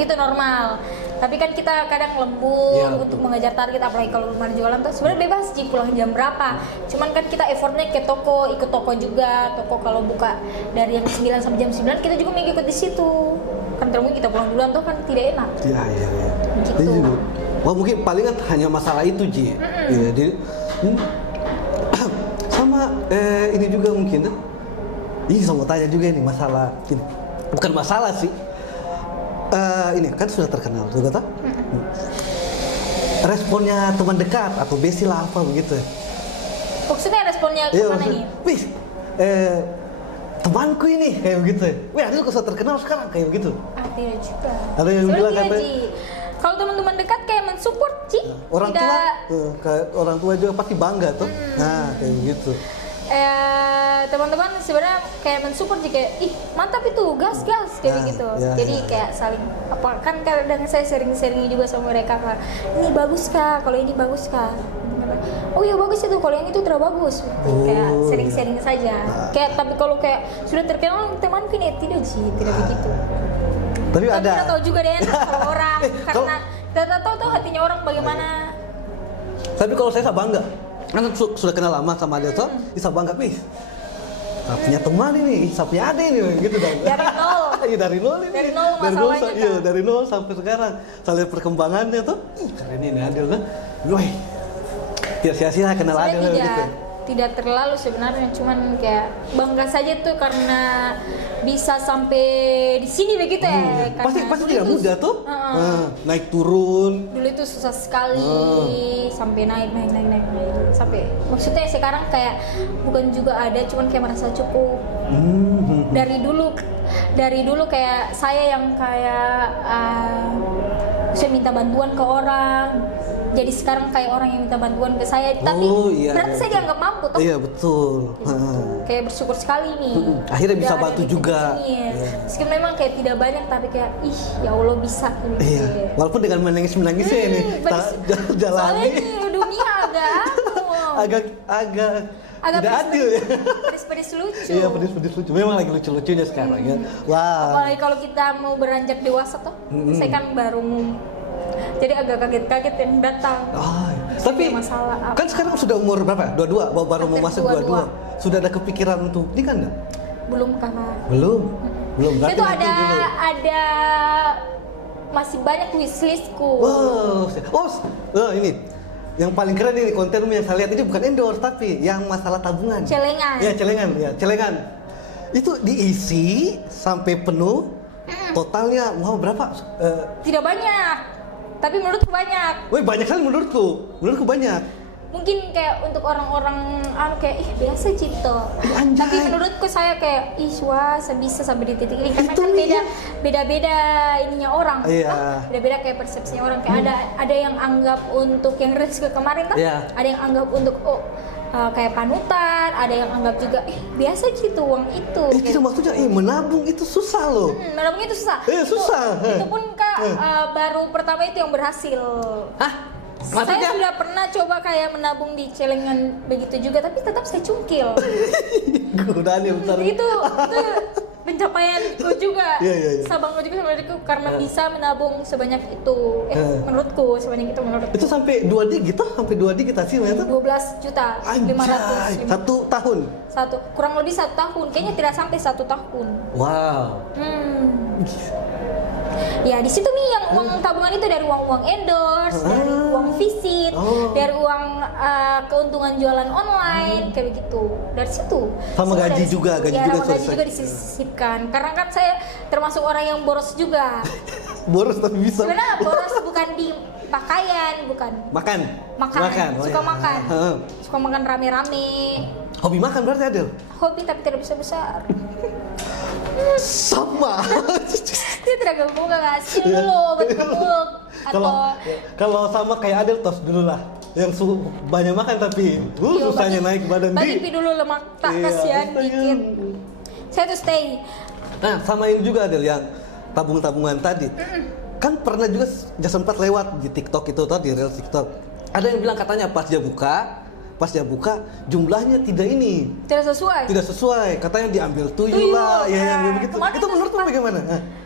Itu normal. Tapi kan kita kadang lembur untuk mengejar target, apalagi kalau rumah jualan tuh sebenarnya bebas sih pulang jam berapa. Cuman kan kita effortnya ke toko, ikut toko juga. Toko kalau buka dari jam 9 sampai jam 9 kita juga mengikut di situ. Kan terus kita pulang duluan tuh kan tidak enak. Iya. Gitu. Wah, mungkin palingan hanya masalah itu, Ji. Ya, sama ini juga mungkin tuh. Sama tanya juga ini masalah ini. Bukan masalah sih. Ini kan sudah terkenal, sudah tahu? Responnya teman dekat atau besi lah apa begitu? Maksudnya responnya kemana nih? Wih, temanku ini kayak begitu. Wih, aku sudah terkenal sekarang kayak begitu. Tidak juga. Ada yang bilang kan? Kalau teman-teman dekat kayak mensupport sih. Orang tua juga pasti bangga tuh. Nah, kayak gitu. teman-teman sebenarnya kayak mensupport sih, kayak ih mantap itu, gas kayak gitu. Jadi kayak saling apa kan, kadang saya sering-sering juga sama mereka, Kak, ini bagus Kak, kalau ini bagus Kak. Oh iya bagus itu, kalau yang itu tidak bagus. Kayak sering-sering saja. Kayak tapi kalau kayak sudah terkenal teman ini tidak sih, tidak begitu. Tapi ada. Tidak tahu juga deh kalau orang karena tidak tahu hatinya orang bagaimana. Tapi kalau saya bangga, kan sudah kenal lama sama dia tuh, bisa bangga nih. Saya punya teman ini, saya punya adik ini, gitu dong. Dari nol. Iya dari nol ini. Dari nol masalahnya. Iya dari nol sampai sekarang. Saya lihat perkembangannya tuh, keren ini Adil kan. Wih, tidak sia-sia kenal Adil gitu. Tidak terlalu sebenarnya, cuman kayak bangga saja tuh karena bisa sampai di sini begitu ya. Pasti tidak mudah tuh. Naik turun. Dulu itu susah sekali, sampai naik sampai maksudnya sekarang kayak bukan juga ada, cuman kayak merasa cukup. Dari dulu kayak saya yang kayak saya minta bantuan ke orang. Jadi sekarang kayak orang yang minta bantuan ke saya, tapi berarti saya dianggap mampu toh? Iya betul. Gitu. Kayak bersyukur sekali nih. Akhirnya bisa bantu juga. Meskipun memang kayak tidak banyak, tapi kayak ih ya Allah bisa. Gitu. Iya. Walaupun dengan menangis-menangisnya ini, jalani. Soalnya ini dunia agak tidak adil ya. Pedis-pedis lucu. Iya pedis-pedis lucu. Memang lagi lucu-lucunya sekarang ya. Wah. Apalagi kalau kita mau beranjak dewasa toh, saya kan baru jadi agak kaget-kaget yang datang. Tapi masalah apa? Kan sekarang sudah umur berapa? 22, baru mau masuk 22. Sudah ada kepikiran untuk nikah enggak? Belum Kakak. Belum. Itu ada masih banyak wishlistku. Ini yang paling keren ini kontenmu yang saya lihat ini bukan endorse tapi yang masalah tabungan. Celengan. Ya celengan. Itu diisi sampai penuh. Totalnya mau berapa? Tidak banyak, tapi menurutku banyak. Wih banyak sekali menurutku banyak. Mungkin kayak untuk orang-orang kayak ih biasa Cito. Tapi menurutku saya kayak ih wah bisa sampai di titik ini karena itu kan beda-beda ininya orang. Beda-beda kayak persepsinya orang, kayak ada yang anggap untuk yang rezeki kemarin kan, ada yang anggap untuk kayak panutan, ada yang anggap juga biasa gitu uang itu. Itu maksudnya menabung itu susah loh. Menabung itu susah. Susah. Itu pun Kak baru pertama itu yang berhasil. Saya sudah pernah coba kayak menabung di celengan begitu juga, tapi tetap saya cungkil. Godaan yang besar. Itu pencapaianku juga. Saya bangga juga sama diriku karena bisa menabung sebanyak itu. Menurutku sebanyak itu menurutku. Itu sampai 2 digit toh? Sampai 2 digit hasilnya tuh? 12 juta 500. 1 tahun? Kurang lebih 1 tahun. Kayaknya tidak sampai 1 tahun. Wow. Ya di situ nih yang uang tabungan itu dari uang endorse, dari uang visit, dari uang keuntungan jualan online kayak begitu. Dari situ. Sama gaji juga disisipkan. Karena kan saya termasuk orang yang boros juga. Boros tapi bisa. Sebenarnya boros bukan di pakaian, bukan. Makan. Suka makan. Suka makan rame-rame. Hobi makan berarti Adel? Hobi tapi tidak besar-besar. Sama. Dia tidak gemuk nggak sih dulu gemuk. Kalau sama kayak Adel tos dulu lah. Yang banyak makan tapi susahnya naik badan. Bagi dulu lemak tak kasihan dikit. Saya tuh stay. Nah sama ini juga Adel yang tabung-tabungan tadi. Kan pernah juga sempat lewat di TikTok itu tadi, di Reels TikTok. Ada yang bilang katanya pas dia buka jumlahnya tidak sesuai, katanya diambil tuyul lah ya begitu. Itu menurutmu bagaimana?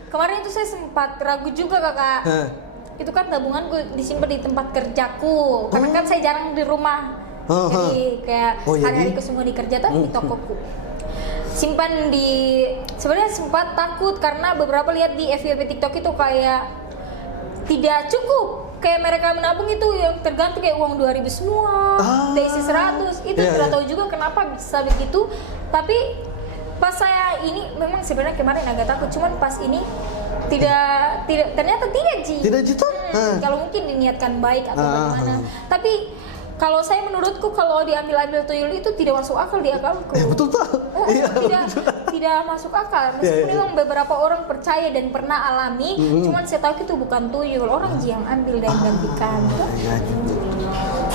Kemarin itu saya sempat ragu juga Kakak. Itu kan tabungan gue disimpan di tempat kerjaku karena kan saya jarang di rumah. Jadi kayak hari-hariku semua di kerja tuh di tokoku. Simpan sebenarnya sempat takut karena beberapa lihat di FYP TikTok itu kayak tidak cukup. Kayak mereka menabung itu yang tergantung kayak uang 2.000 semua, isi 100. Itu tidak tahu juga kenapa bisa begitu. Tapi pas saya ini memang sebenarnya kemarin agak takut, cuman pas ini ternyata tidak Ji. Tidak gitu? Kalau mungkin diniatkan baik atau bagaimana. Tapi kalau saya menurutku kalau diambil tuyul itu tidak masuk akal di akalku. Betul tak? Tidak masuk akal. Meskipun memang beberapa orang percaya dan pernah alami, cuman saya tahu itu bukan tuyul, orang yang ambil dan gantikan.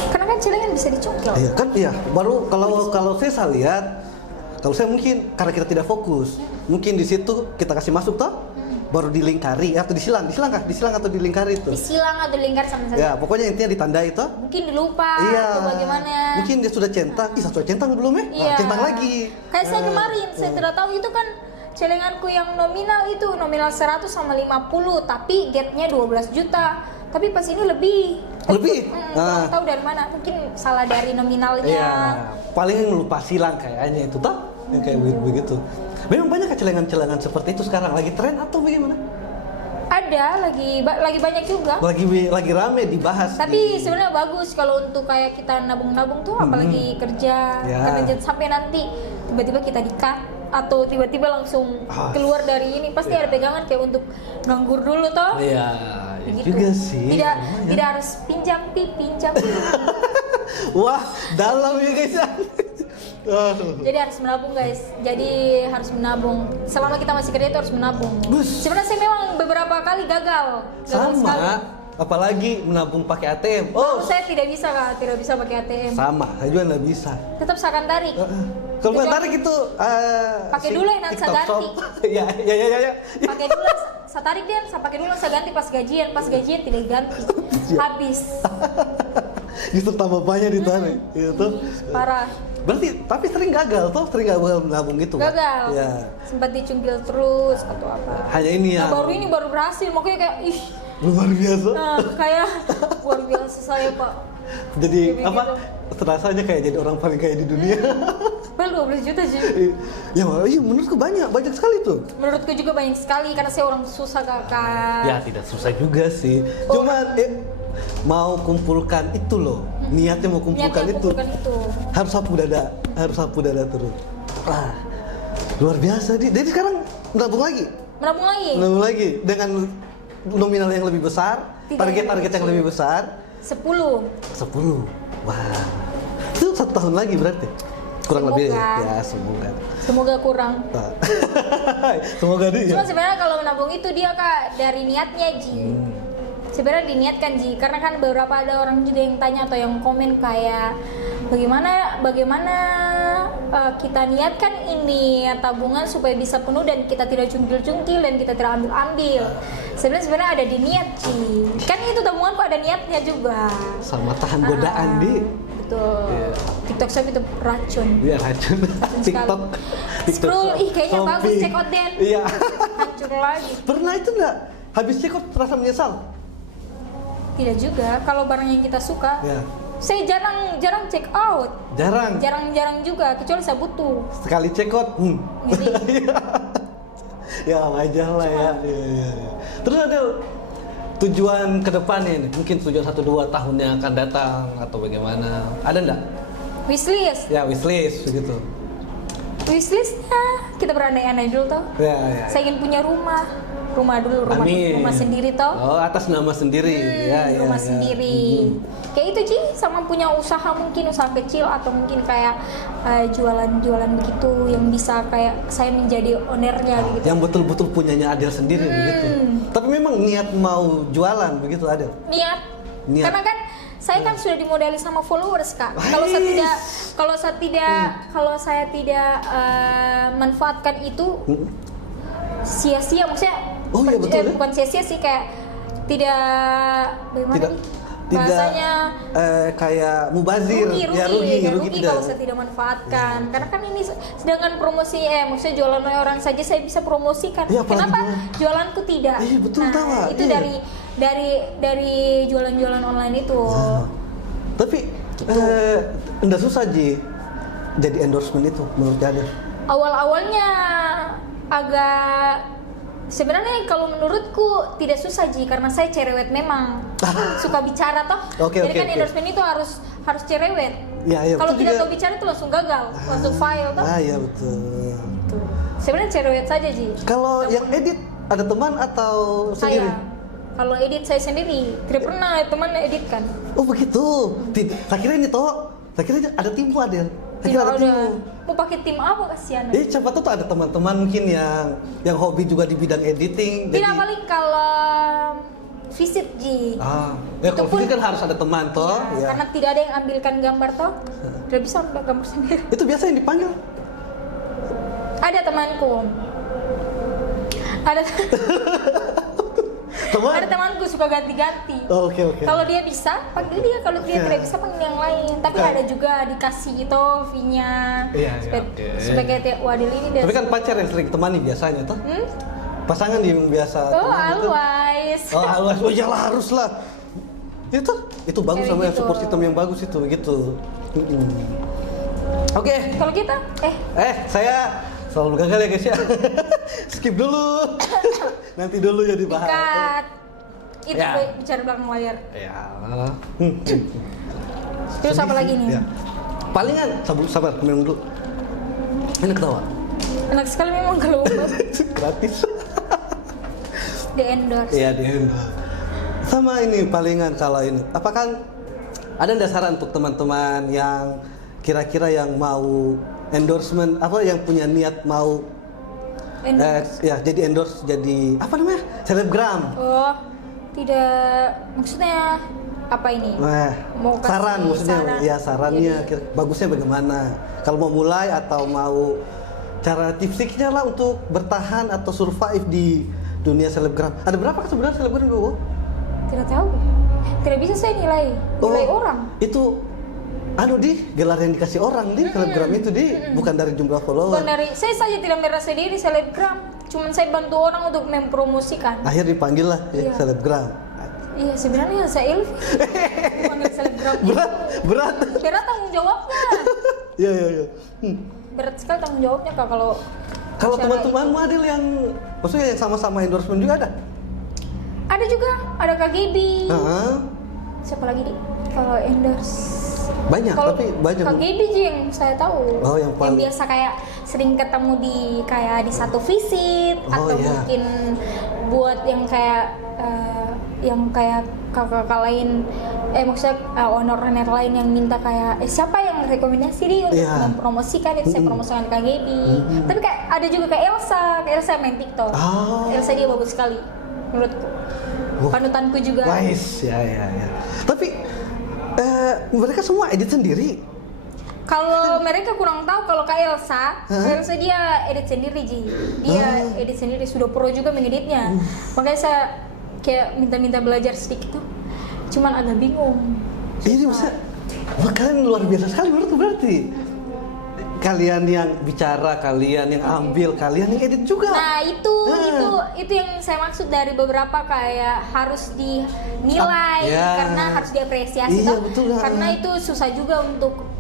Karena kan celengan bisa dicongkel. Baru kalau saya lihat Kalau saya mungkin karena kita tidak fokus, mungkin di situ kita kasih masuk toh, baru dilingkari atau disilang atau dilingkari itu. Disilang atau dilingkar sama saja. Ya, pokoknya intinya ditandai itu. Mungkin dilupa Iya. atau bagaimana. Mungkin dia sudah centang, sudah centang belum ya? Iya. Centang lagi. Kayak saya kemarin, saya tidak tahu itu kan celenganku yang nominal itu nominal 100 sama 50, tapi gate-nya 12 juta. Tapi pas ini lebih. Kurang tahu dari mana. Mungkin salah dari nominalnya. Iya. Paling lupa silang kayaknya itu toh. Ya, kayak begitu. Memang banyak celengan-celengan seperti itu sekarang lagi tren atau bagaimana? Ada, lagi banyak juga. Lagi rame dibahas. Tapi sebenarnya bagus kalau untuk kayak kita nabung-nabung tuh, apalagi kerja, Ya. karena jangan sampai nanti tiba-tiba kita di-cut atau tiba-tiba langsung keluar dari ini, pasti ada pegangan kayak untuk nganggur dulu toh. Iya, Begitu. juga sih. Tidak harus pinjam. Wah, dalam ya guys. Jadi harus menabung guys. Jadi harus menabung. Selama kita masih kerja itu harus menabung. Sebenarnya saya memang beberapa kali gagal Sama. sekali. Apalagi menabung pakai ATM. Saya tidak bisa Kak, tidak bisa pakai ATM. Sama, saya juga nggak bisa. Tetap saya akan tarik. Kalau nggak tarik itu pakai dulu yang nanti saya ganti. Ya. Pakai dulu, saya tarik dia, saya pakai dulu saya ganti pas gajian tidak ganti. Habis. Justru tambah banyak ditarik. Itu. Parah. Berarti tapi sering gagal menabung gitu. Gagal. Ya. Sempat dicungkil terus atau apa. Hanya ini ya. Nah, baru berhasil, makanya kayak luar biasa. Nah, kayak luar biasa saya Pak. Jadi Gitu. apa? Terasanya kayak jadi orang paling kaya di dunia. Well 12 juta sih. Ya, menurutku banyak sekali tuh. Menurutku juga banyak sekali karena saya orang susah Kakak. Ya tidak susah juga sih. Cuma mau kumpulkan itu loh. Niatnya mau kumpulkan itu. Harus sapu dada terus. Wah, luar biasa nih. Jadi sekarang menabung lagi dengan nominal yang lebih besar, target yang lebih besar. 10. Wah, itu 1 tahun lagi berarti. Kurang lebih ya, Semoga kurang. Semoga dia. Cuma sebenarnya kalau menabung itu dia Kak dari niatnya Ji. Sebenarnya diniatkan Ji, karena kan beberapa ada orang juga yang tanya atau yang komen kayak bagaimana kita niatkan ini tabungan supaya bisa penuh dan kita tidak cungkil-cungkil dan kita tidak ambil-ambil. Sebenarnya ada di niat Ji. Kan itu tabungan kok ada niatnya juga. Sama tahan godaan di. Betul. TikTok saya itu racun. Iya racun. TikTok. Scroll, kayaknya bagus, check out den. Iya. Hancur lagi. Pernah itu nggak? Habis check out terasa menyesal? Tidak juga. Kalau barang yang kita suka, saya jarang check out. Jarang juga, kecuali saya butuh. Sekali check out, Jadi, ya wajar lah ya. Terus ada tujuan ke depannya nih, mungkin tujuan 1-2 tahun yang akan datang atau bagaimana? Ada enggak? Wishlist. Ya wishlist begitu. Wishlistnya kita berandai-andai dulu toh. Ya. Saya ingin punya rumah sendiri toh. Oh, atas nama sendiri. Rumah sendiri. Kayak itu Ci, sama punya usaha mungkin usaha kecil atau mungkin kayak jualan begitu yang bisa kayak saya menjadi ownernya gitu. Yang betul-betul punyanya Adel sendiri begitu. Tapi memang niat mau jualan begitu Adel? Niat. Karena kan saya kan sudah dimodali sama followers Kak. Kalau saya tidak manfaatkan itu sia-sia, maksudnya bukan sia-sia sih, kayak tidak bagaimana nih bahasanya, kayak mubazir, rugi kalau saya tidak manfaatkan. Karena kan ini sedangkan promosi maksudnya jualan orang saja saya bisa promosikan. Kenapa jualanku tidak? Betul, itu dari jualan-jualan online itu. Tapi enggak susah jadi endorsement itu menurut Adel? Awal-awalnya agak, sebenarnya kalau menurutku tidak susah karena saya cerewet memang. Suka bicara toh. Jadi kan endorsement itu harus cerewet. Kalau tidak tahu bicara itu langsung gagal, langsung fail toh. Iya betul. Sebenarnya cerewet saja Kalau yang edit ada teman atau sendiri? Kalau edit saya sendiri, tidak pernah teman edit kan. Oh begitu. Tak kira ini toh. Tak kira ada tim Adel. Tidak ada. Mau pakai tim apa kasihan? Siapa tahu ada teman-teman mungkin yang hobi juga di bidang editing. Tidak, paling kalau visit kalau visit kan harus ada teman toh. Karena tidak ada yang ambilkan gambar toh. Tidak bisa ambil gambar sendiri. Itu biasa yang dipanggil Ada temanku. Ada ada temanku suka ganti-ganti. Oh, oke. Kalau dia bisa, panggil dia. Kalau dia tidak bisa, panggil yang lain. Tapi ada juga dikasih itu fee-nya. Sebagai wadil ini. Tapi kan pacar yang sering temani biasanya tuh. Pasangan yang biasa. Oh, always. Oh, iyalah harus lah. Itu bagus sama yang support system yang bagus itu begitu. Oke. Kalau kita, saya selalu gagal ya guys ya. Skip dulu. Nanti dulu ya dibahas. Dikat. Itu bicara belakang layar. Ya. Terus apa lagi nih? Ya. Palingan sabar, minum dulu. Ini ketawa. Enak sekali memang kalau gratis. Di endorse. Iya, di endorse. Sama ini palingan kalau ini. Apakah ada dasaran untuk teman-teman yang kira-kira yang mau endorsement, apa yang punya niat mau jadi endorse, jadi apa namanya, selebgram? Oh, tidak, maksudnya apa ini? Mau saran maksudnya, sarannya bagusnya bagaimana? Kalau mau mulai atau mau cara tipsnya lah untuk bertahan atau survive di dunia selebgram. Ada berapa sebenarnya selebgram gue? Tidak tahu, tidak bisa saya nilai orang. Itu di gelar yang dikasih orang di selebgram itu bukan dari jumlah follower. Bukan dari, saya saja tidak merasa diri selebgram, cuman saya bantu orang untuk mempromosikan. Akhir dipanggil lah selebgram. Iya, sebenarnya saya Ilvi panggil selebgram. Berat tanggung jawabnya. Iya. Berat sekali tanggung jawabnya Kak kalau teman-teman Adil yang maksudnya yang sama-sama endorsement juga ada? Ada juga, ada Kak Gaby. Siapa lagi kalau endorse? Banyak, tapi banyak. Kak Gaby yang saya tahu. Yang biasa kayak sering ketemu di satu visit atau mungkin buat yang kayak kakak lain, maksudnya honor lain yang minta kayak siapa yang rekomendasi dia untuk mempromosikan itu, saya promosikan Kak Gaby. Tapi kayak ada juga Kak Elsa main TikTok. Elsa dia bagus sekali menurutku. Panutanku juga. Wise, ya. Tapi mereka semua edit sendiri. Kalau mereka kurang tahu, kalau Kak Elsa dia edit sendiri dia edit sendiri, sudah pro juga mengeditnya. Makanya saya kayak minta belajar sedikit tuh, cuman agak bingung. Ini maksudnya kalian luar biasa sekali menurutku berarti. Kalian yang bicara, kalian yang ambil, kalian yang edit juga. Nah itu yang saya maksud dari beberapa kayak harus dinilai karena harus diapresiasi. Iya, betul, karena itu susah juga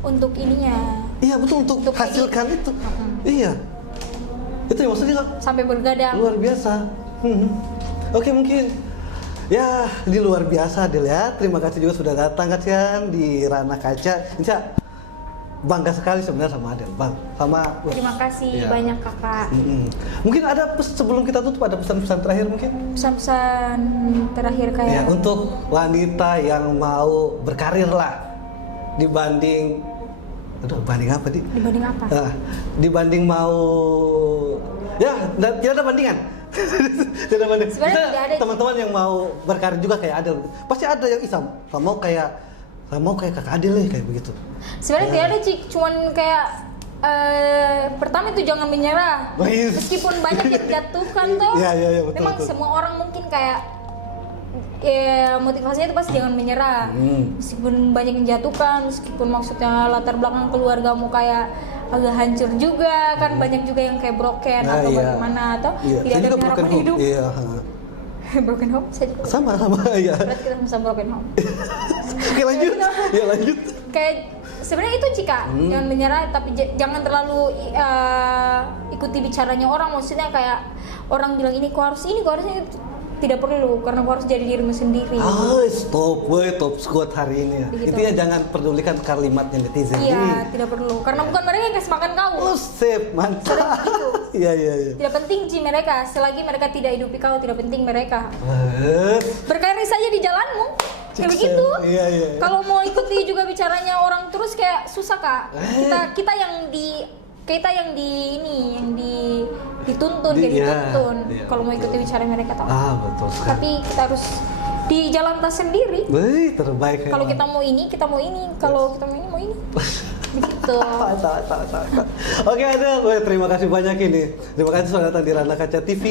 untuk ininya. Iya betul, untuk hasilkan itu. Iya. Itu yang maksudnya sampai bergadang. Luar biasa. Oke, mungkin ya ini luar biasa Adil ya. Terima kasih juga sudah datang kan di Ranah Kaca. Insya bangga sekali sebenarnya sama Adel, Bang. Terima kasih banyak Kakak. Mungkin ada sebelum kita tutup ada pesan-pesan terakhir mungkin? Pesan-pesan terakhir kayak untuk wanita yang mau berkarir lah dibanding apa? Dibanding mau tidak ada bandingan. Tidak banding. Sebenarnya tidak ada. Teman-teman yang mau berkarir juga kayak Adel, pasti ada yang saya mau kayak Kakak Adil kayak begitu. Sebenarnya tidak ada cuman kayak pertama itu jangan menyerah. Meskipun banyak yang jatuhkan tuh. Betul, memang betul. semua orang mungkin kayak motivasinya itu pasti jangan menyerah. Meskipun banyak yang jatuhkan, meskipun maksudnya latar belakang keluargamu kayak agak hancur juga kan, banyak juga yang kayak broken atau bagaimana atau tidak ada harapan hidup. Broken home saya juga. Sama ya. Berarti kita sama broken home. Oke, lanjut. Kayak sebenarnya itu jangan menyerah, tapi jangan terlalu ikuti bicaranya orang. Maksudnya kayak orang bilang ini kok harus ini tidak perlu, karena kau harus jadi dirimu sendiri. Stop squad hari ini ya. Intinya jangan pedulikan kalimatnya netizen. Iya, tidak perlu, karena bukan mereka yang kasih makan kau. Sip, mantap. Iya. Tidak penting mereka, selagi mereka tidak hidupi kau, tidak penting mereka. Berkarir saja di jalanmu. Kayak begitu. Iya. Kalau mau ikuti juga bicaranya orang terus kayak susah Kak. Kita yang dituntun. Kalau mau ikuti bicara mereka tahu. Betul sekali. Tapi kita harus di jalan tas sendiri. Terbaik. Kalau kita mau ini. Kalau kita mau ini. Betul. Oke Adel, terima kasih banyak ini. Terima kasih sudah datang di Ranah Kaca TV.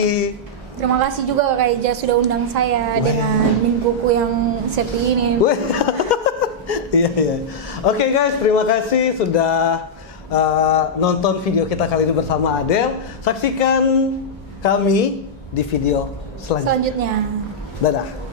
Terima kasih juga Kak Eja sudah undang saya dengan mingguku yang sepi ini. Iya. Oke guys, terima kasih sudah nonton video kita kali ini bersama Adel. Saksikan kami di video selanjutnya. Dadah.